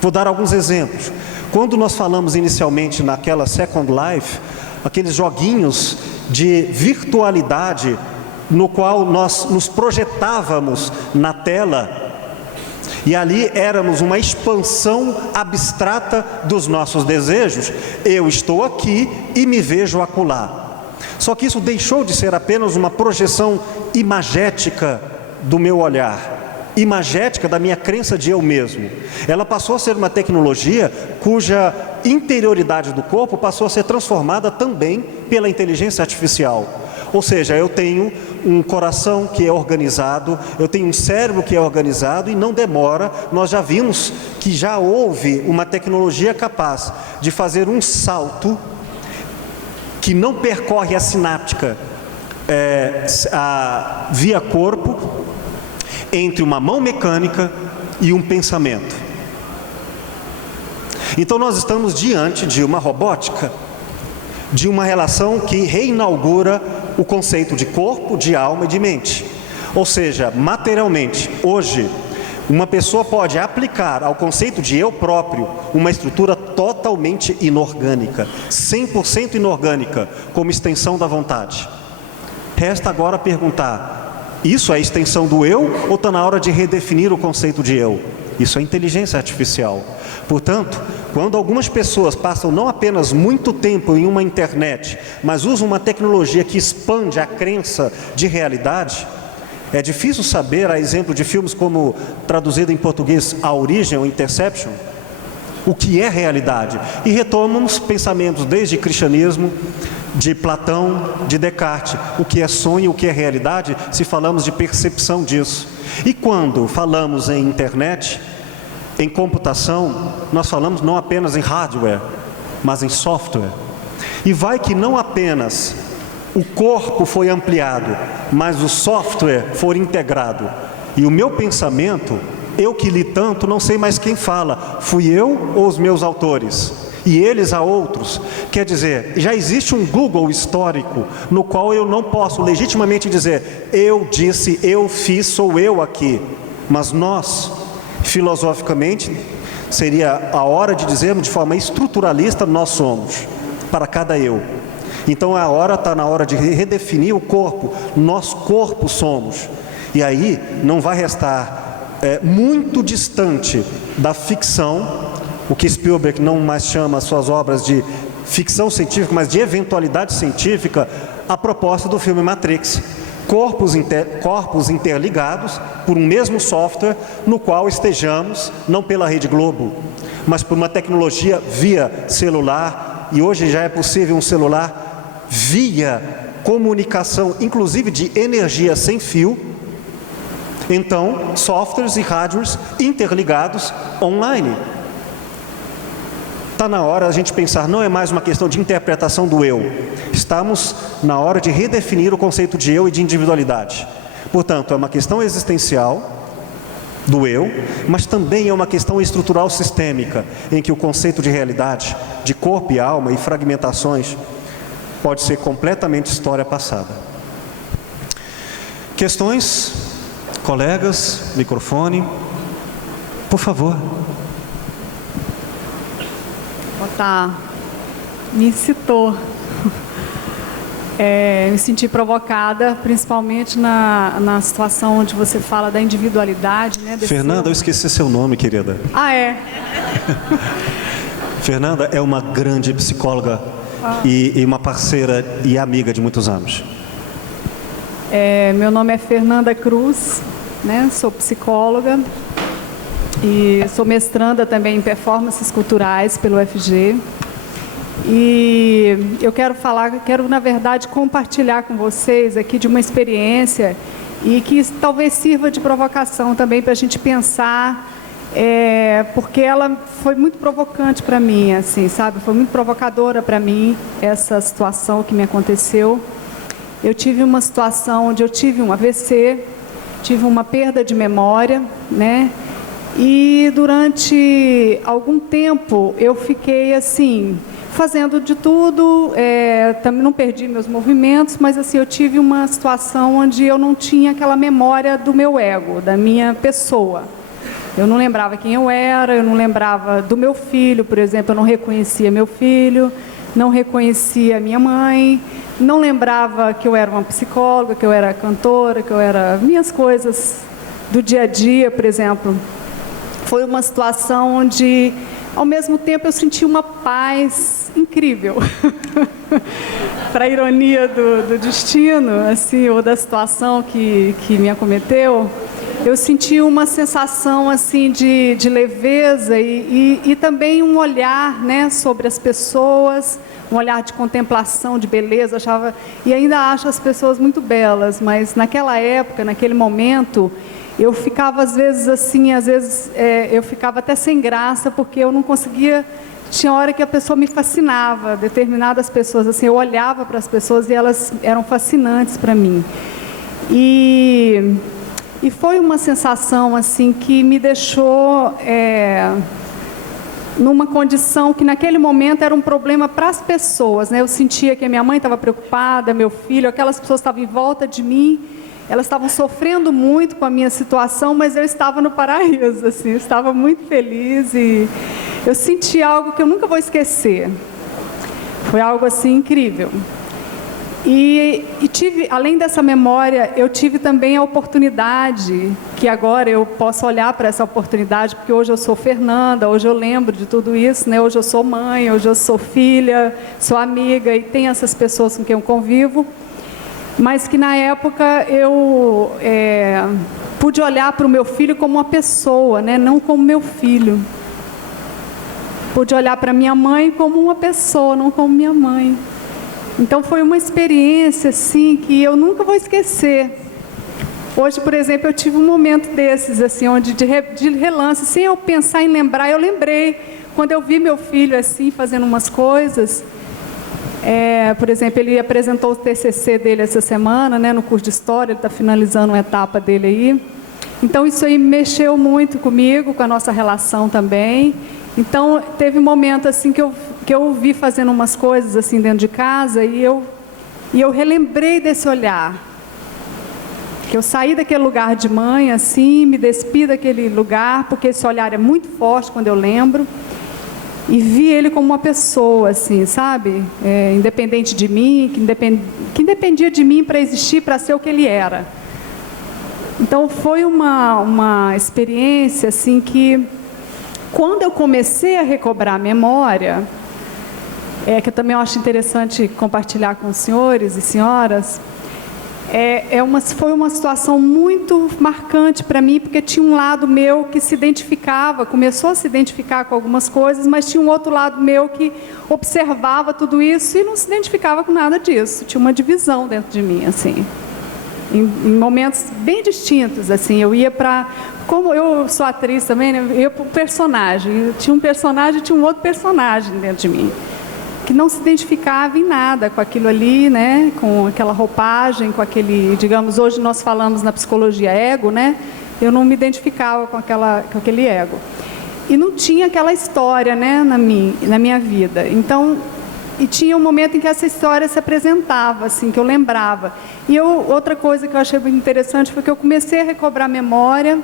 Vou dar alguns exemplos. Quando nós falamos inicialmente naquela Second Life, aqueles joguinhos de virtualidade, no qual nós nos projetávamos na tela, e ali éramos uma expansão abstrata dos nossos desejos. Eu estou aqui e me vejo acolá. Só que isso deixou de ser apenas uma projeção imagética do meu olhar, imagética da minha crença de eu mesmo. Ela passou a ser uma tecnologia cuja interioridade do corpo passou a ser transformada também pela inteligência artificial. Ou seja, eu tenho um coração que é organizado, eu tenho um cérebro que é organizado, e não demora, nós já vimos que já houve uma tecnologia capaz de fazer um salto que não percorre a sináptica via corpo, entre uma mão mecânica e um pensamento. Então nós estamos diante de uma robótica, de uma relação que reinaugura o conceito de corpo, de alma e de mente. Ou seja, materialmente, hoje, uma pessoa pode aplicar ao conceito de eu próprio uma estrutura totalmente inorgânica, 100% inorgânica, como extensão da vontade. Resta agora perguntar, isso é a extensão do eu ou está na hora de redefinir o conceito de eu? Isso é inteligência artificial. Portanto, quando algumas pessoas passam não apenas muito tempo em uma internet, mas usam uma tecnologia que expande a crença de realidade, é difícil saber, a exemplo de filmes como, traduzido em português, A Origem ou Interception, o que é realidade. E retomamos pensamentos desde cristianismo, de Platão, de Descartes, o que é sonho, o que é realidade, se falamos de percepção disso. E quando falamos em internet, em computação, nós falamos não apenas em hardware, mas em software. E vai que não apenas o corpo foi ampliado, mas o software foi integrado. E o meu pensamento, eu que li tanto, não sei mais quem fala, fui eu ou os meus autores? E eles a outros. Quer dizer, já existe um Google histórico, no qual eu não posso legitimamente dizer, eu disse, eu fiz, sou eu aqui. Mas nós, filosoficamente, seria a hora de dizermos de forma estruturalista, nós somos, para cada eu. Então está na hora de redefinir o corpo, nós corpo somos. E aí não vai restar muito distante da ficção, o que Spielberg não mais chama as suas obras de ficção científica, mas de eventualidade científica, a proposta do filme Matrix. Corpos interligados por um mesmo software, no qual estejamos, não pela Rede Globo, mas por uma tecnologia via celular, e hoje já é possível um celular via comunicação, inclusive de energia sem fio. Então, softwares e hardwares interligados online. Está na hora a gente pensar, não é mais uma questão de interpretação do eu. Estamos na hora de redefinir o conceito de eu e de individualidade. Portanto, é uma questão existencial do eu, mas também é uma questão estrutural sistêmica, em que o conceito de realidade, de corpo e alma e fragmentações, pode ser completamente história passada. Questões? Colegas? Microfone? Por favor. Tá, me incitou. Me senti provocada, principalmente na situação onde você fala da individualidade, né? Fernanda, eu esqueci seu nome, querida. Ah, é? Fernanda é uma grande psicóloga e uma parceira e amiga de muitos anos. Meu nome é Fernanda Cruz, né? Sou psicóloga. E sou mestranda também em performances culturais pelo UFG. E eu quero na verdade compartilhar com vocês aqui de uma experiência e que talvez sirva de provocação também para a gente pensar, porque ela foi muito provocante para mim, assim, sabe? Foi muito provocadora para mim essa situação que me aconteceu. Eu tive uma situação onde eu tive um AVC, tive uma perda de memória, né? E durante algum tempo eu fiquei assim, fazendo de tudo, também não perdi meus movimentos, mas assim, eu tive uma situação onde eu não tinha aquela memória do meu ego, da minha pessoa. Eu não lembrava quem eu era, eu não lembrava do meu filho, por exemplo, eu não reconhecia meu filho, não reconhecia minha mãe, não lembrava que eu era uma psicóloga, que eu era cantora, que eu era minhas coisas do dia a dia, por exemplo. Foi uma situação onde, ao mesmo tempo, eu senti uma paz incrível. Para a ironia do destino, assim, ou da situação que me acometeu, eu senti uma sensação assim de leveza e também um olhar, né, sobre as pessoas, um olhar de contemplação, de beleza. E ainda acho as pessoas muito belas, mas naquela época, naquele momento, eu ficava às vezes assim, eu ficava até sem graça, porque eu não conseguia. Tinha hora que a pessoa me fascinava, determinadas pessoas, assim, eu olhava para as pessoas e elas eram fascinantes para mim. E foi uma sensação assim que me deixou numa condição que naquele momento era um problema para as pessoas, né? Eu sentia que a minha mãe estava preocupada, meu filho, aquelas pessoas estavam em volta de mim, elas estavam sofrendo muito com a minha situação, mas eu estava no paraíso, assim, eu estava muito feliz e eu senti algo que eu nunca vou esquecer. Foi algo assim incrível. E tive, além dessa memória, eu tive também a oportunidade, que agora eu posso olhar para essa oportunidade, porque hoje eu sou Fernanda, hoje eu lembro de tudo isso, né? Hoje eu sou mãe, hoje eu sou filha, sou amiga e tenho essas pessoas com quem eu convivo, mas que na época eu pude olhar para o meu filho como uma pessoa, né? Não como meu filho. Pude olhar para minha mãe como uma pessoa, não como minha mãe. Então foi uma experiência assim que eu nunca vou esquecer. Hoje, por exemplo, eu tive um momento desses assim, onde de relance, sem eu pensar em lembrar, eu lembrei quando eu vi meu filho assim fazendo umas coisas. Por exemplo, ele apresentou o TCC dele essa semana, né, no curso de História, ele está finalizando uma etapa dele aí. Então isso aí mexeu muito comigo, com a nossa relação também. Então teve um momento assim que eu o vi fazendo umas coisas assim dentro de casa e eu relembrei desse olhar. Que eu saí daquele lugar de mãe assim, me despi daquele lugar, porque esse olhar é muito forte quando eu lembro. E vi ele como uma pessoa assim, sabe? Independente de mim, que independia de mim para existir, para ser o que ele era. Então foi uma experiência assim que, quando eu comecei a recobrar a memória, que eu também acho interessante compartilhar com os senhores e senhoras, foi uma situação muito marcante para mim, porque tinha um lado meu que se identificava, começou a se identificar com algumas coisas, mas tinha um outro lado meu que observava tudo isso e não se identificava com nada disso. Tinha uma divisão dentro de mim, assim, em momentos bem distintos, assim. Eu ia para... Como eu sou atriz também, né, eu ia para o personagem. Eu tinha um personagem e tinha um outro personagem dentro de mim, que não se identificava em nada com aquilo ali, né, com aquela roupagem, com aquele, digamos, hoje nós falamos na psicologia ego, né, eu não me identificava com aquele ego. E não tinha aquela história, né, na minha vida. Então, e tinha um momento em que essa história se apresentava, assim, que eu lembrava. E outra coisa que eu achei muito interessante foi que eu comecei a recobrar memória,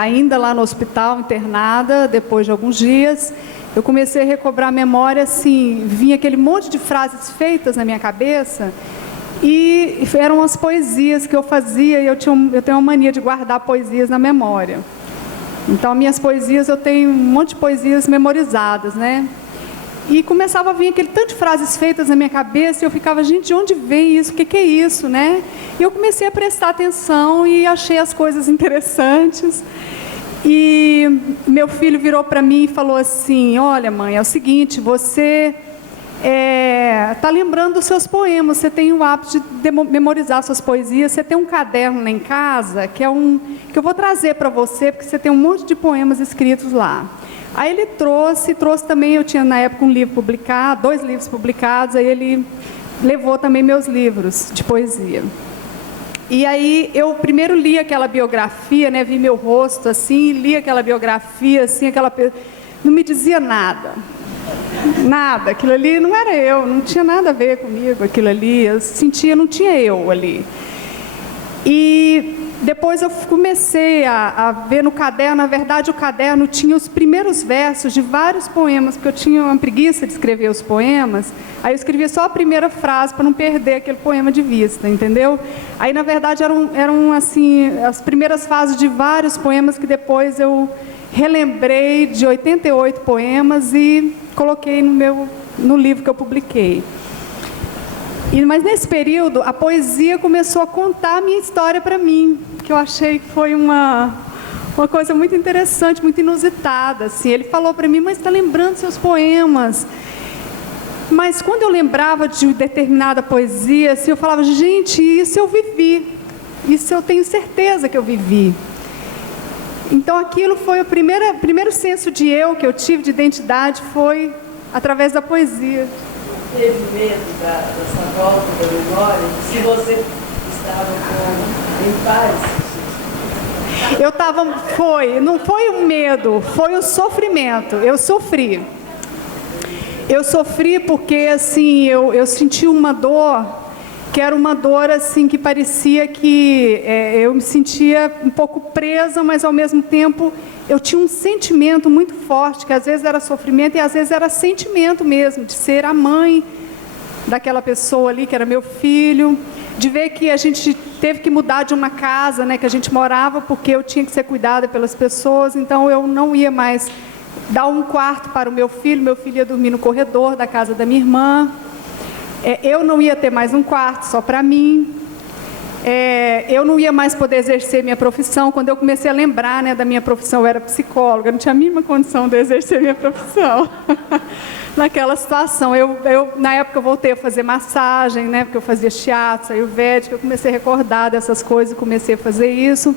ainda lá no hospital, internada, depois de alguns dias. Eu comecei a recobrar a memória, assim, vinha aquele monte de frases feitas na minha cabeça e eram as poesias que eu fazia e eu tenho uma mania de guardar poesias na memória. Então, minhas poesias, eu tenho um monte de poesias memorizadas, né? E começava a vir aquele tanto de frases feitas na minha cabeça e eu ficava, gente, de onde vem isso? O que é isso, né? E eu comecei a prestar atenção e achei as coisas interessantes. E meu filho virou para mim e falou assim: olha, mãe, é o seguinte, você está lembrando dos seus poemas, você tem o hábito de memorizar suas poesias, você tem um caderno lá em casa, que eu vou trazer para você, porque você tem um monte de poemas escritos lá. Aí ele trouxe também, eu tinha na época um livro publicado, 2 livros publicados, aí ele levou também meus livros de poesia. E aí eu primeiro li aquela biografia, né, vi meu rosto assim, li aquela biografia assim, não me dizia nada. Nada, aquilo ali não era eu, não tinha nada a ver comigo, aquilo ali, eu sentia, não tinha eu ali. E depois eu comecei a ver no caderno, na verdade o caderno tinha os primeiros versos de vários poemas, porque eu tinha uma preguiça de escrever os poemas, aí eu escrevia só a primeira frase para não perder aquele poema de vista, entendeu? Aí na verdade eram assim, as primeiras fases de vários poemas que depois eu relembrei de 88 poemas e coloquei no livro que eu publiquei. Mas nesse período, a poesia começou a contar a minha história para mim, que eu achei que foi uma coisa muito interessante, muito inusitada. Assim. Ele falou para mim, mas está lembrando seus poemas. Mas quando eu lembrava de determinada poesia, assim, eu falava, gente, isso eu vivi. Isso eu tenho certeza que eu vivi. Então aquilo foi o primeiro senso de eu que eu tive, de identidade, foi através da poesia. Teve medo dessa volta da memória? Se você estava em paz? Não foi o medo, foi o sofrimento. Eu sofri. Eu sofri porque, assim, eu senti uma dor, que era uma dor, assim, que parecia que eu me sentia um pouco presa, mas, ao mesmo tempo, eu tinha um sentimento muito forte, que às vezes era sofrimento e às vezes era sentimento mesmo, de ser a mãe daquela pessoa ali, que era meu filho, de ver que a gente teve que mudar de uma casa, né, que a gente morava, porque eu tinha que ser cuidada pelas pessoas, então eu não ia mais dar um quarto para o meu filho ia dormir no corredor da casa da minha irmã, eu não ia ter mais um quarto só para mim, eu não ia mais poder exercer minha profissão. Quando eu comecei a lembrar, né, da minha profissão, eu era psicóloga, eu não tinha a mínima condição de exercer minha profissão. Naquela situação, na época eu voltei a fazer massagem, né, porque eu fazia shiatsu, ayurvédica, eu comecei a recordar dessas coisas, comecei a fazer isso,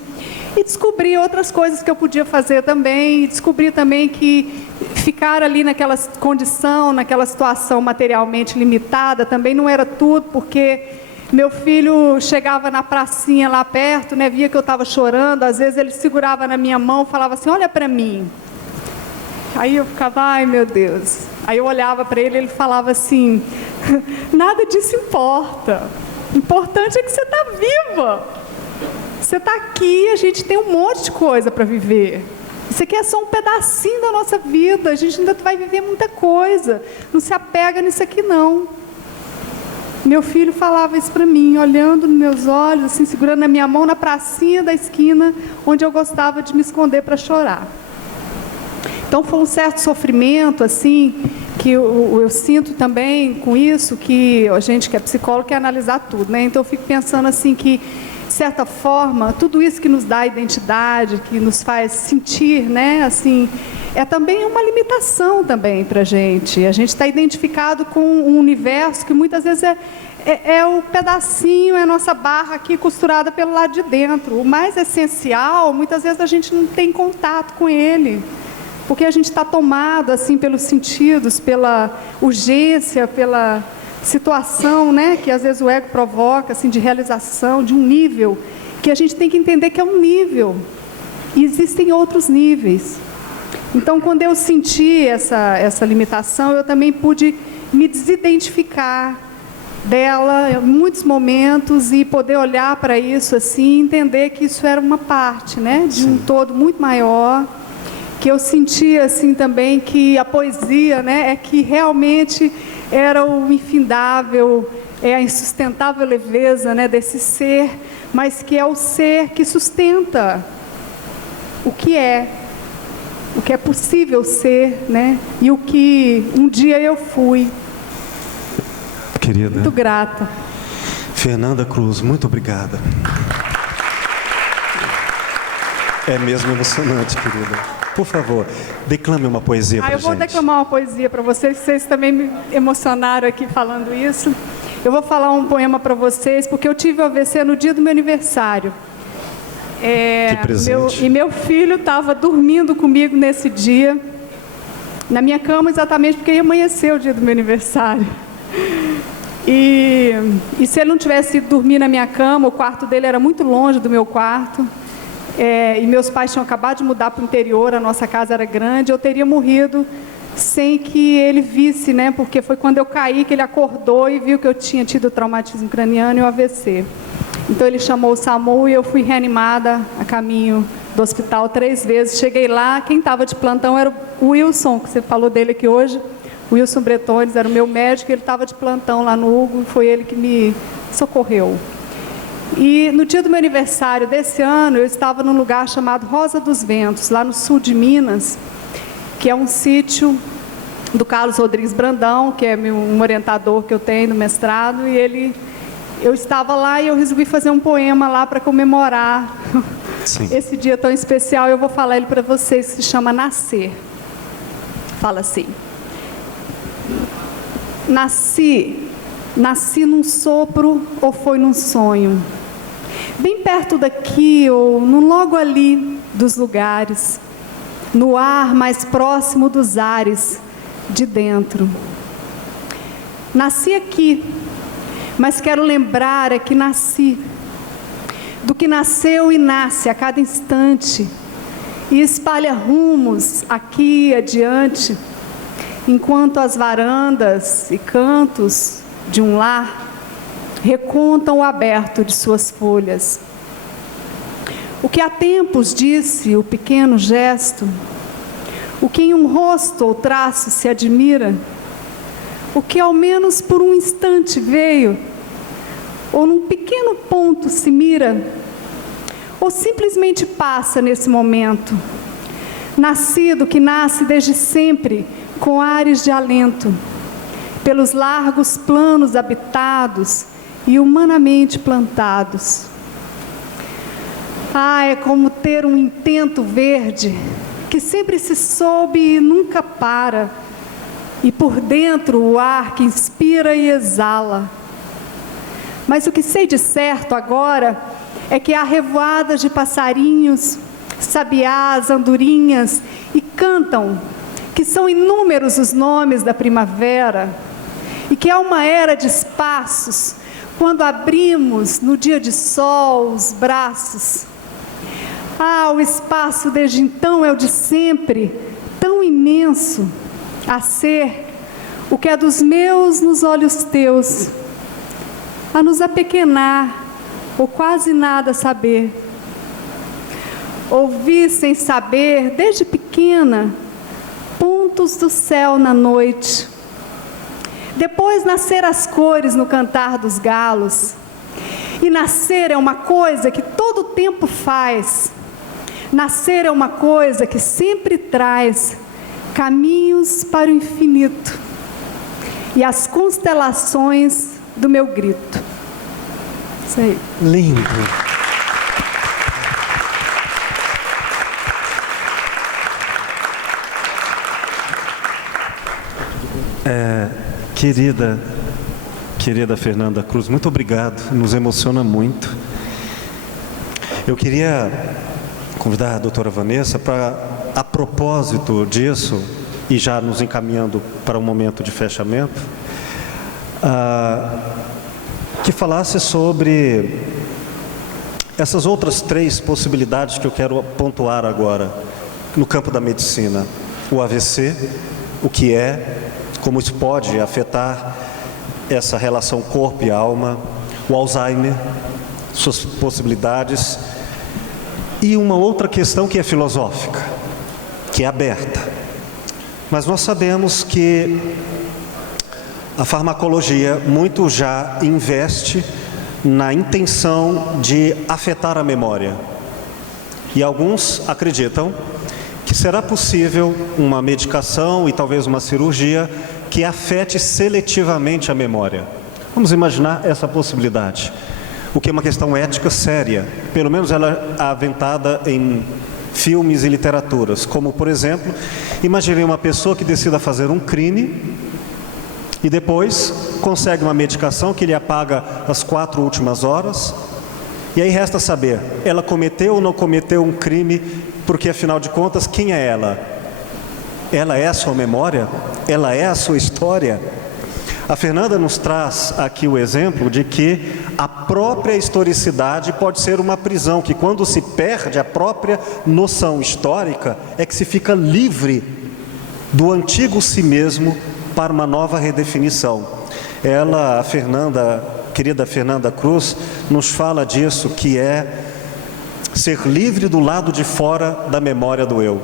e descobri outras coisas que eu podia fazer também, e descobri também que ficar ali naquela condição, naquela situação materialmente limitada, também não era tudo, porque meu filho chegava na pracinha lá perto, né, via que eu estava chorando, às vezes ele segurava na minha mão, falava assim, olha para mim. Aí eu ficava, ai meu Deus. Aí eu olhava para ele e ele falava assim, nada disso importa. O importante é que você está viva. Você está aqui, a gente tem um monte de coisa para viver. Isso aqui é só um pedacinho da nossa vida, a gente ainda vai viver muita coisa. Não se apega nisso aqui não. Meu filho falava isso para mim, olhando nos meus olhos, assim, segurando a minha mão na pracinha da esquina, onde eu gostava de me esconder para chorar. Então foi um certo sofrimento, assim, que eu sinto também com isso, que a gente que é psicólogo quer analisar tudo, né? Então eu fico pensando assim que, de certa forma, tudo isso que nos dá identidade, que nos faz sentir, né, assim, é também uma limitação também para a gente está identificado com um universo que muitas vezes é o pedacinho, é a nossa barra aqui costurada pelo lado de dentro. O mais essencial, muitas vezes a gente não tem contato com ele, porque a gente está tomado assim pelos sentidos, pela urgência, pela situação, né, que às vezes o ego provoca, assim, de realização, de um nível, que a gente tem que entender que é um nível, e existem outros níveis. Então, quando eu senti essa limitação, eu também pude me desidentificar dela em muitos momentos e poder olhar para isso assim, entender que isso era uma parte, né, de um todo muito maior, que eu sentia assim também que a poesia, né, é que realmente era o infindável, a insustentável leveza, né, desse ser, mas que é o ser que sustenta o que é possível ser, né? E o que um dia eu fui. Querida. Muito grata. Fernanda Cruz, muito obrigada. É mesmo emocionante, querida. Por favor, declame uma poesia para a gente. Eu vou declamar uma poesia para vocês, vocês também me emocionaram aqui falando isso. Eu vou falar um poema para vocês, porque eu tive o AVC no dia do meu aniversário. Que presente. Meu filho estava dormindo comigo nesse dia, na minha cama, exatamente porque ia amanhecer o dia do meu aniversário. E se ele não tivesse ido dormir na minha cama, o quarto dele era muito longe do meu quarto, e meus pais tinham acabado de mudar para o interior, a nossa casa era grande, eu teria morrido sem que ele visse, né? Porque foi quando eu caí que ele acordou e viu que eu tinha tido traumatismo craniano e o AVC. Então ele chamou o SAMU e eu fui reanimada a caminho do hospital 3 vezes. Cheguei lá, quem estava de plantão era o Wilson, que você falou dele aqui hoje. O Wilson Bretones era o meu médico, ele estava de plantão lá no Hugo e foi ele que me socorreu. E no dia do meu aniversário desse ano, eu estava num lugar chamado Rosa dos Ventos, lá no sul de Minas, que é um sítio do Carlos Rodrigues Brandão, que é um orientador que eu tenho no mestrado, e eu estava lá e eu resolvi fazer um poema lá para comemorar esse dia tão especial. Eu vou falar ele para vocês, que se chama Nascer. Fala assim: nasci num sopro ou foi num sonho, bem perto daqui ou no logo ali dos lugares, no ar mais próximo dos ares de dentro. Nasci aqui, mas quero lembrar é que nasci, do que nasceu e nasce a cada instante, e espalha rumos aqui adiante, enquanto as varandas e cantos de um lar recontam o aberto de suas folhas. O que há tempos disse o pequeno gesto, o que em um rosto ou traço se admira, o que ao menos por um instante veio, ou num pequeno ponto se mira, ou simplesmente passa nesse momento, nascido que nasce desde sempre com ares de alento, pelos largos planos habitados e humanamente plantados. É como ter um intento verde, que sempre se soube e nunca para, e por dentro o ar que inspira e exala. Mas o que sei de certo agora é que há revoadas de passarinhos, sabiás, andorinhas, e cantam, que são inúmeros os nomes da primavera, e que há uma era de espaços, quando abrimos no dia de sol os braços. O espaço desde então é o de sempre, tão imenso, a ser o que é dos meus nos olhos teus, a nos apequenar, ou quase nada saber. Ouvi sem saber, desde pequena, pontos do céu na noite. Depois nascer as cores no cantar dos galos. E nascer é uma coisa que todo tempo faz. Nascer é uma coisa que sempre traz caminhos para o infinito e as constelações do meu grito. Isso aí. Lindo. Querida Fernanda Cruz, muito obrigado, nos emociona muito. Eu queria convidar a doutora Vanessa para, a propósito disso, e já nos encaminhando para um momento de fechamento, que falasse sobre essas outras 3 possibilidades que eu quero pontuar agora, no campo da medicina. O AVC, o que é, como isso pode afetar essa relação corpo e alma, o Alzheimer, suas possibilidades, e uma outra questão que é filosófica, que é aberta. Mas nós sabemos que a farmacologia muito já investe na intenção de afetar a memória. E alguns acreditam que será possível uma medicação e talvez uma cirurgia que afete seletivamente a memória. Vamos imaginar essa possibilidade, o que é uma questão ética séria, pelo menos ela é aventada em filmes e literaturas, como por exemplo, imaginei uma pessoa que decida fazer um crime e depois consegue uma medicação que lhe apaga as 4 últimas horas, e aí resta saber, ela cometeu ou não cometeu um crime, porque afinal de contas, quem é ela? Ela é a sua memória? Ela é a sua história? A Fernanda nos traz aqui o exemplo de que a própria historicidade pode ser uma prisão, que quando se perde a própria noção histórica, é que se fica livre do antigo si mesmo para uma nova redefinição. Ela, a Fernanda, querida Fernanda Cruz, nos fala disso, que é ser livre do lado de fora da memória do eu.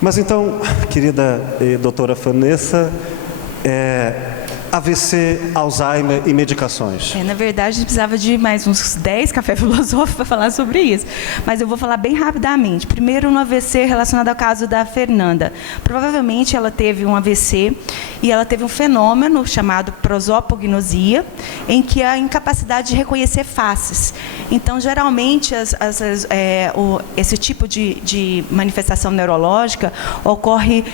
Mas então, querida doutora Vanessa, AVC, Alzheimer e medicações. Na verdade, a gente precisava de mais uns 10 café filosóficos para falar sobre isso. Mas eu vou falar bem rapidamente. Primeiro, no AVC relacionado ao caso da Fernanda. Provavelmente ela teve um AVC e ela teve um fenômeno chamado prosopagnosia, em que a incapacidade de reconhecer faces. Então, geralmente, esse tipo de manifestação neurológica ocorre.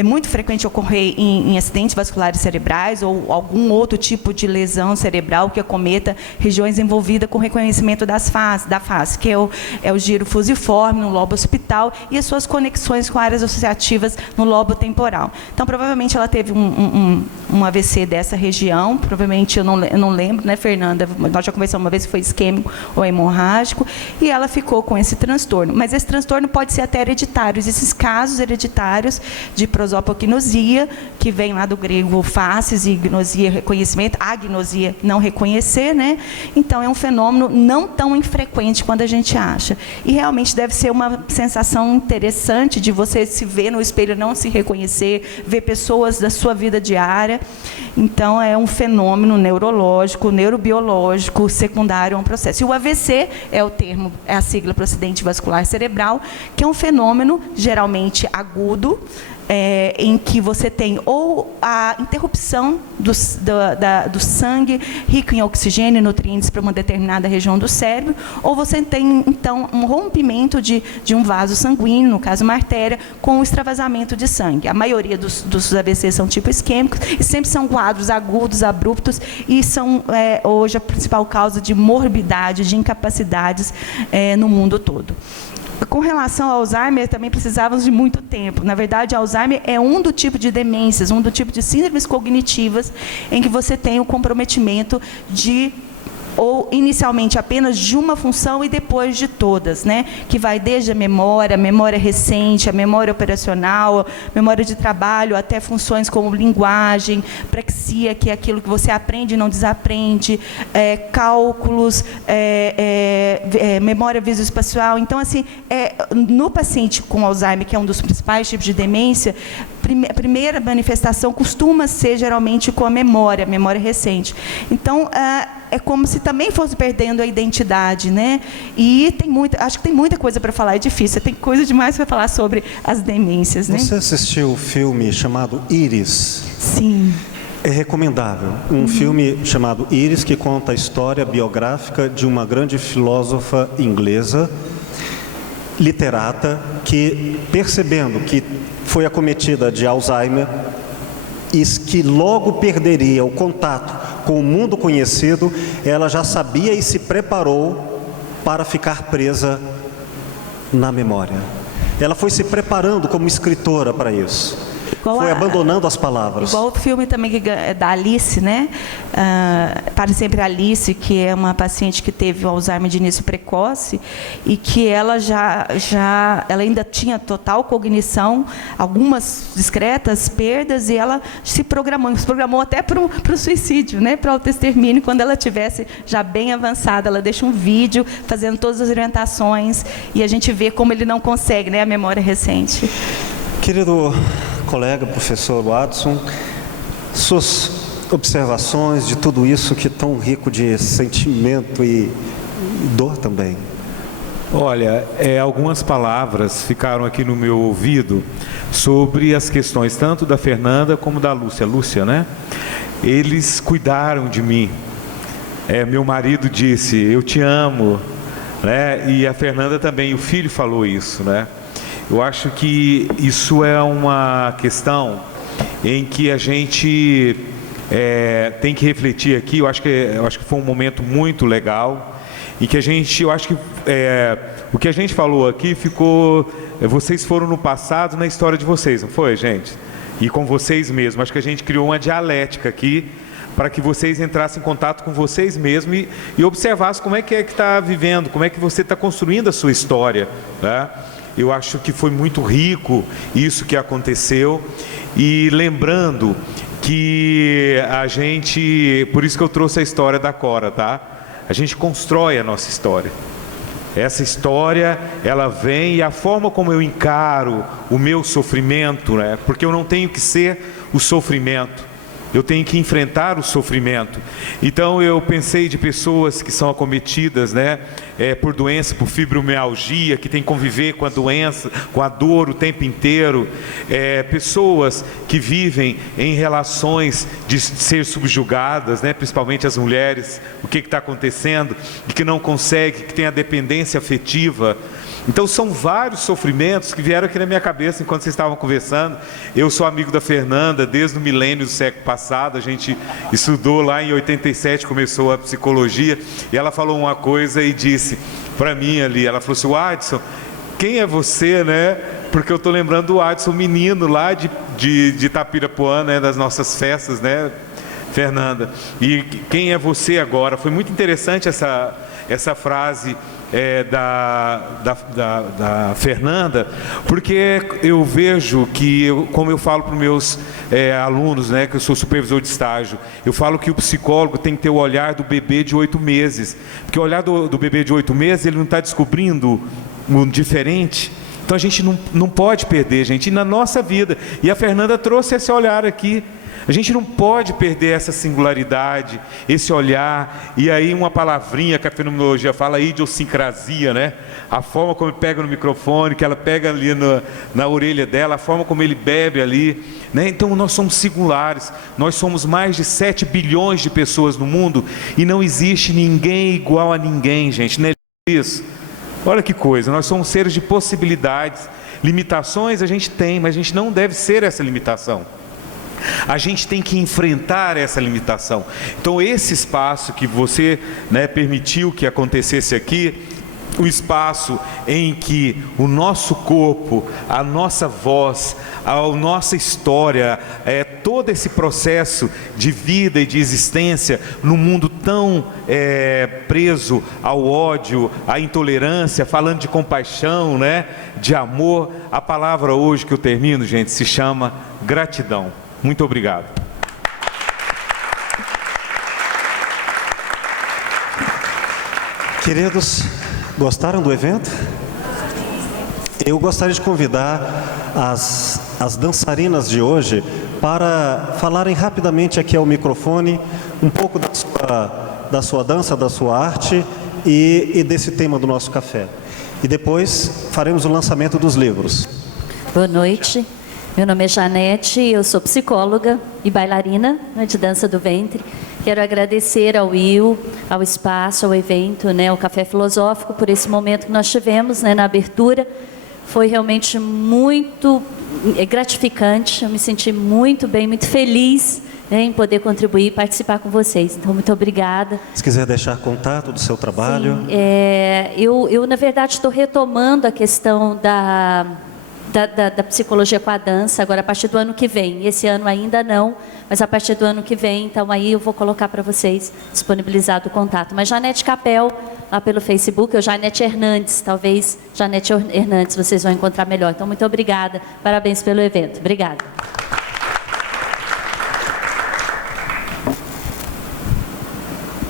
É muito frequente ocorrer em acidentes vasculares cerebrais ou algum outro tipo de lesão cerebral que acometa regiões envolvidas com reconhecimento da face, que é o giro fusiforme no lobo occipital e as suas conexões com áreas associativas no lobo temporal. Então, provavelmente, ela teve um AVC dessa região, provavelmente, eu não lembro, né, Fernanda? Nós já conversamos uma vez se foi isquêmico ou hemorrágico, e ela ficou com esse transtorno. Mas esse transtorno pode ser até hereditário. Esses casos hereditários de prosopagnosia, que vem lá do grego faces e gnosia, reconhecimento, agnosia, não reconhecer, né? Então, é um fenômeno não tão infrequente quanto a gente acha. E realmente deve ser uma sensação interessante de você se ver no espelho, não se reconhecer, ver pessoas da sua vida diária. Então, é um fenômeno neurológico, neurobiológico, secundário a um processo. E o AVC é a sigla para o acidente vascular cerebral, que é um fenômeno geralmente agudo, em que você tem ou a interrupção do sangue rico em oxigênio e nutrientes para uma determinada região do cérebro, ou você tem, então, um rompimento de um vaso sanguíneo, no caso uma artéria, com o extravasamento de sangue. A maioria dos AVCs são tipo isquêmicos e sempre são quadros agudos, abruptos, e são hoje a principal causa de morbidade, de incapacidades no mundo todo. Com relação ao Alzheimer, também precisávamos de muito tempo. Na verdade, Alzheimer é um do tipo de demências, um do tipo de síndromes cognitivas em que você tem o comprometimento ou inicialmente apenas de uma função e depois de todas, né? Que vai desde a memória recente, a memória operacional, memória de trabalho, até funções como linguagem, praxia, que é aquilo que você aprende e não desaprende, cálculos, memória visoespacial. Então, assim, no paciente com Alzheimer, que é um dos principais tipos de demência, a primeira manifestação costuma ser geralmente com a memória recente. Então, é como se também fosse perdendo a identidade, né? E acho que tem muita coisa para falar, é difícil, tem coisa demais para falar sobre as demências, né? Você assistiu o filme chamado Iris? Sim. É recomendável. Um filme chamado Iris, que conta a história biográfica de uma grande filósofa inglesa, literata, que, percebendo que foi acometida de Alzheimer e que logo perderia o contato com o mundo conhecido, ela já sabia e se preparou para ficar presa na memória. Ela foi se preparando como escritora para isso. Foi abandonando as palavras. Igual o filme também da Alice, né? Para Sempre Alice, que é uma paciente que teve o Alzheimer de início precoce e que ela ela ainda tinha total cognição, algumas discretas perdas, e ela se programou até para o suicídio, né? Para o autoextermínio, quando ela tivesse já bem avançada. Ela deixa um vídeo fazendo todas as orientações e a gente vê como ele não consegue, né? A memória recente. Querido colega, professor Watson, suas observações de tudo isso que é tão rico de sentimento e dor também. Olha, algumas palavras ficaram aqui no meu ouvido sobre as questões tanto da Fernanda como da Lúcia, né? Eles cuidaram de mim. Meu marido disse, eu te amo, né? E a Fernanda também, o filho falou isso, né? Eu acho que isso é uma questão em que a gente tem que refletir aqui. Eu acho que foi um momento muito legal e que eu acho que o que a gente falou aqui ficou. Vocês foram no passado na história de vocês, não foi, gente? E com vocês mesmos. Acho que a gente criou uma dialética aqui para que vocês entrassem em contato com vocês mesmos e observassem como é que está vivendo, como é que você está construindo a sua história, né? Eu acho que foi muito rico isso que aconteceu. E lembrando que a gente, por isso que eu trouxe a história da Cora, tá? A gente constrói a nossa história. Essa história, ela vem, e a forma como eu encaro o meu sofrimento, né? Porque eu não tenho que ser o sofrimento. Eu tenho que enfrentar o sofrimento. Então eu pensei de pessoas que são acometidas, né, por doença, por fibromialgia, que tem que conviver com a doença, com a dor o tempo inteiro. Pessoas que vivem em relações de ser subjugadas, né, principalmente as mulheres, o que está acontecendo, e que não consegue, que tem a dependência afetiva. Então são vários sofrimentos que vieram aqui na minha cabeça enquanto vocês estavam conversando. Eu sou amigo da Fernanda desde o milênio do século passado. A gente estudou lá em 87, começou a psicologia, e ela falou uma coisa e disse para mim ali, ela falou assim: Adson, quem é você, né? Porque eu estou lembrando do Adson, menino lá de Itapirapuã, né, das nossas festas, né, Fernanda? E quem é você agora? Foi muito interessante essa frase da Fernanda, porque eu vejo que, como eu falo para os meus alunos, né, que eu sou supervisor de estágio, eu falo que o psicólogo tem que ter o olhar do bebê de 8 meses, porque o olhar do bebê de 8 meses, ele não está descobrindo o diferente. Então a gente não pode perder, gente, e na nossa vida, e a Fernanda trouxe esse olhar aqui. A gente não pode perder essa singularidade, esse olhar, e aí uma palavrinha que a fenomenologia fala, idiosincrasia, né? A forma como ele pega no microfone, que ela pega ali na orelha dela, a forma como ele bebe ali, né? Então nós somos singulares, nós somos mais de 7 bilhões de pessoas no mundo, e não existe ninguém igual a ninguém, gente, não é isso? Olha que coisa, nós somos seres de possibilidades, limitações a gente tem, mas a gente não deve ser essa limitação. A gente tem que enfrentar essa limitação. Então esse espaço que você, né, permitiu que acontecesse aqui, um espaço em que o nosso corpo, a nossa voz, a nossa história, todo esse processo de vida e de existência num mundo tão preso ao ódio, à intolerância, falando de compaixão, né, de amor. A palavra hoje que eu termino, gente, se chama gratidão. Muito obrigado. Queridos, gostaram do evento? Eu gostaria de convidar as dançarinas de hoje para falarem rapidamente aqui ao microfone um pouco da sua dança, da sua arte e desse tema do nosso café. E depois faremos o lançamento dos livros. Boa noite. Meu nome é Janete, eu sou psicóloga e bailarina, né, de dança do ventre. Quero agradecer ao Will, ao espaço, ao evento, né, ao Café Filosófico, por esse momento que nós tivemos, né, na abertura. Foi realmente muito gratificante, eu me senti muito bem, muito feliz, né, em poder contribuir e participar com vocês. Então, muito obrigada. Se quiser deixar contato do seu trabalho. Sim, eu, na verdade, estou retomando a questão da psicologia com a dança, agora a partir do ano que vem. Esse ano ainda não, mas a partir do ano que vem, então aí eu vou colocar para vocês disponibilizado o contato. Mas Janete Capel, lá pelo Facebook, ou Janete Hernandes, talvez Janete Hernandes vocês vão encontrar melhor. Então, muito obrigada, parabéns pelo evento. Obrigada.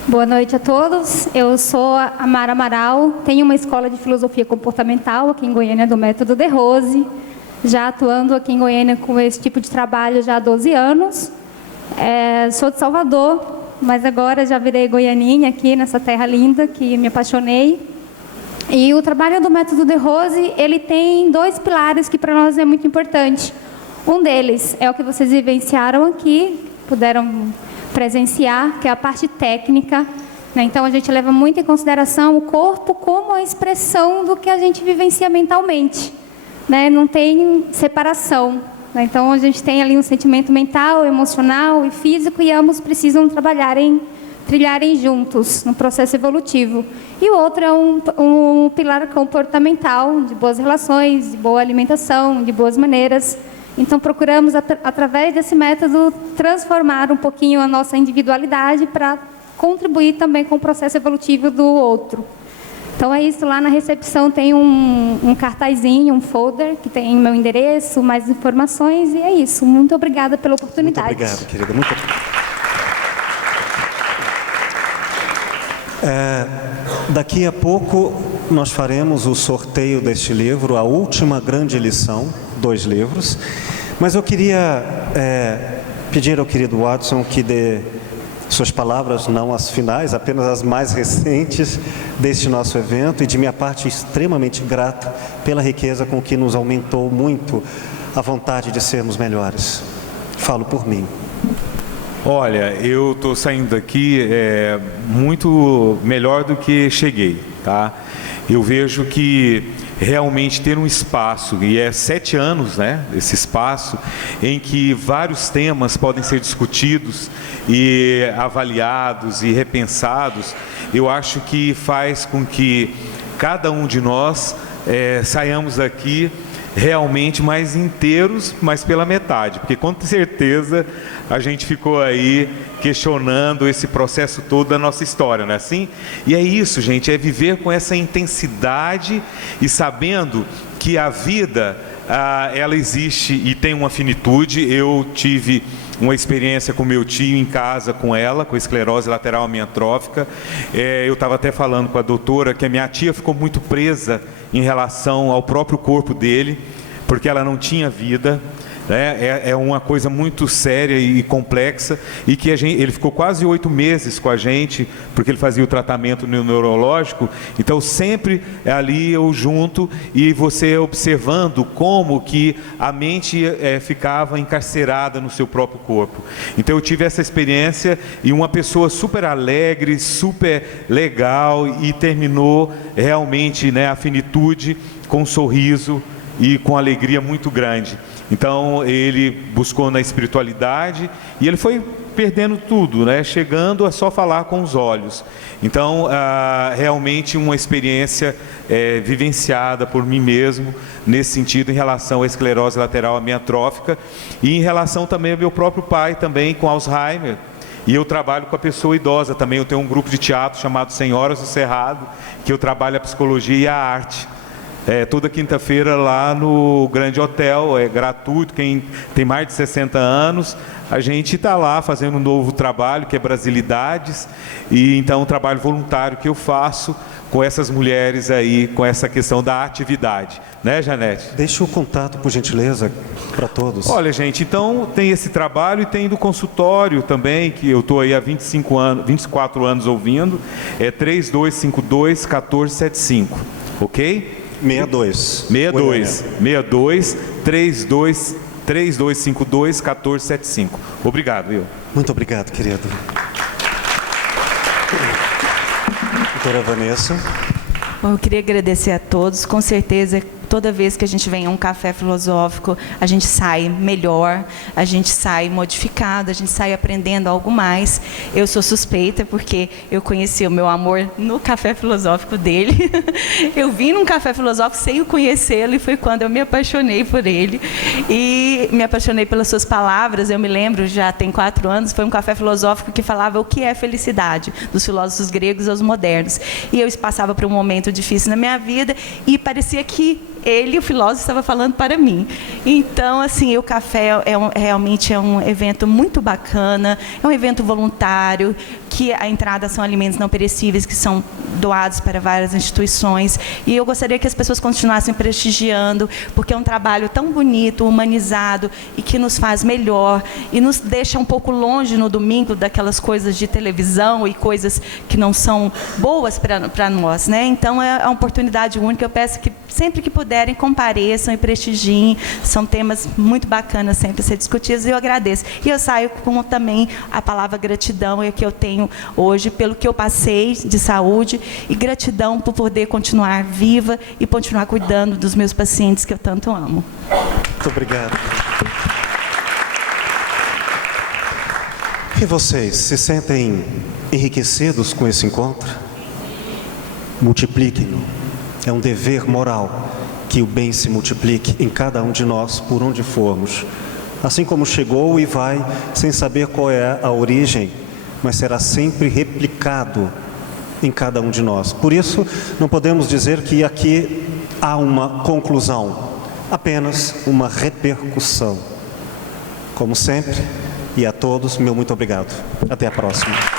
Boa noite a todos, eu sou a Mara Amaral, tenho uma escola de filosofia comportamental aqui em Goiânia do Método De Rose, já atuando aqui em Goiânia com esse tipo de trabalho já há 12 anos. Sou de Salvador, mas agora já virei goianinha aqui nessa terra linda que me apaixonei. E o trabalho do Método De Rose, ele tem 2 pilares que para nós é muito importante. Um deles é o que vocês vivenciaram aqui, puderam presenciar, que é a parte técnica, né? Então a gente leva muito em consideração o corpo como a expressão do que a gente vivencia mentalmente, né? Não tem separação, né? Então a gente tem ali um sentimento mental, emocional e físico, e ambos precisam trilharem juntos no processo evolutivo. E o outro é um pilar comportamental, de boas relações, de boa alimentação, de boas maneiras. Então, procuramos, através desse método, transformar um pouquinho a nossa individualidade para contribuir também com o processo evolutivo do outro. Então é isso, lá na recepção tem um cartazinho, um folder, que tem meu endereço, mais informações, e é isso. Muito obrigada pela oportunidade. Muito obrigado, querida. Muito obrigado. Daqui a pouco nós faremos o sorteio deste livro, a última grande lição, 2 livros. Mas eu queria pedir ao querido Watson que dê suas palavras, não as finais, apenas as mais recentes deste nosso evento, e de minha parte extremamente grato pela riqueza com que nos aumentou muito a vontade de sermos melhores. Falo por mim. Olha, eu estou saindo daqui muito melhor do que cheguei, tá? Eu vejo que realmente ter um espaço, e 7 anos, né, esse espaço, em que vários temas podem ser discutidos e avaliados e repensados, eu acho que faz com que cada um de nós saiamos daqui realmente mais inteiros, mas pela metade, porque com certeza a gente ficou aí questionando esse processo todo da nossa história, não é assim? E é isso, gente, é viver com essa intensidade e sabendo que a vida, ela existe e tem uma finitude. Eu tive uma experiência com meu tio em casa com ela, com esclerose lateral amiotrófica. Eu estava até falando com a doutora que a minha tia ficou muito presa em relação ao próprio corpo dele, porque ela não tinha vida. É uma coisa muito séria e complexa, e que ele ficou quase 8 meses com a gente, porque ele fazia o tratamento neurológico. Então sempre ali eu junto, e você observando como que a mente ficava encarcerada no seu próprio corpo. Então eu tive essa experiência, e uma pessoa super alegre, super legal, e terminou realmente, né, a finitude com um sorriso e com alegria muito grande. Então ele buscou na espiritualidade e ele foi perdendo tudo, né? Chegando a só falar com os olhos. Então realmente uma experiência vivenciada por mim mesmo nesse sentido, em relação à esclerose lateral amiotrófica, e em relação também ao meu próprio pai também com Alzheimer. E eu trabalho com a pessoa idosa também. Eu tenho um grupo de teatro chamado Senhoras do Cerrado, que eu trabalho a psicologia e a arte. Toda quinta-feira lá no Grande Hotel, é gratuito. Quem tem mais de 60 anos, a gente está lá fazendo um novo trabalho, que é Brasilidades, e então um trabalho voluntário que eu faço com essas mulheres aí, com essa questão da atividade, né, Janete? Deixa o contato, por gentileza, para todos. Olha, gente, então tem esse trabalho e tem do consultório também, que eu estou aí há 24 anos ouvindo, 3252-1475, ok? 3252-3252-1475. Obrigado, viu? Muito obrigado, querido. Doutora Vanessa. Bom, eu queria agradecer a todos. Com certeza, toda vez que a gente vem a um café filosófico, a gente sai melhor, a gente sai modificado, a gente sai aprendendo algo mais. Eu sou suspeita porque eu conheci o meu amor no café filosófico dele. Eu vim num café filosófico sem o conhecê-lo, e foi quando eu me apaixonei por ele. E me apaixonei pelas suas palavras. Eu me lembro, já tem 4 anos, foi um café filosófico que falava o que é felicidade, dos filósofos gregos aos modernos. E eu passava por um momento difícil na minha vida, e parecia que ele, o filósofo, estava falando para mim. Então, assim, o café realmente é um evento muito bacana, é um evento voluntário, que a entrada são alimentos não perecíveis que são doados para várias instituições, e eu gostaria que as pessoas continuassem prestigiando, porque é um trabalho tão bonito, humanizado, e que nos faz melhor, e nos deixa um pouco longe no domingo daquelas coisas de televisão e coisas que não são boas para nós, né? Então é uma oportunidade única. Eu peço que sempre que puderem compareçam e prestigiem, são temas muito bacanas sempre a ser discutidos, e eu agradeço. E eu saio com também a palavra gratidão, que eu tenho hoje pelo que eu passei de saúde, e gratidão por poder continuar viva e continuar cuidando dos meus pacientes que eu tanto amo. Muito obrigado. E vocês se sentem enriquecidos com esse encontro? Multipliquem-no. É um dever moral que o bem se multiplique em cada um de nós, por onde formos. Assim como chegou e vai, sem saber qual é a origem, mas será sempre replicado em cada um de nós. Por isso, não podemos dizer que aqui há uma conclusão, apenas uma repercussão. Como sempre, e a todos, meu muito obrigado. Até a próxima.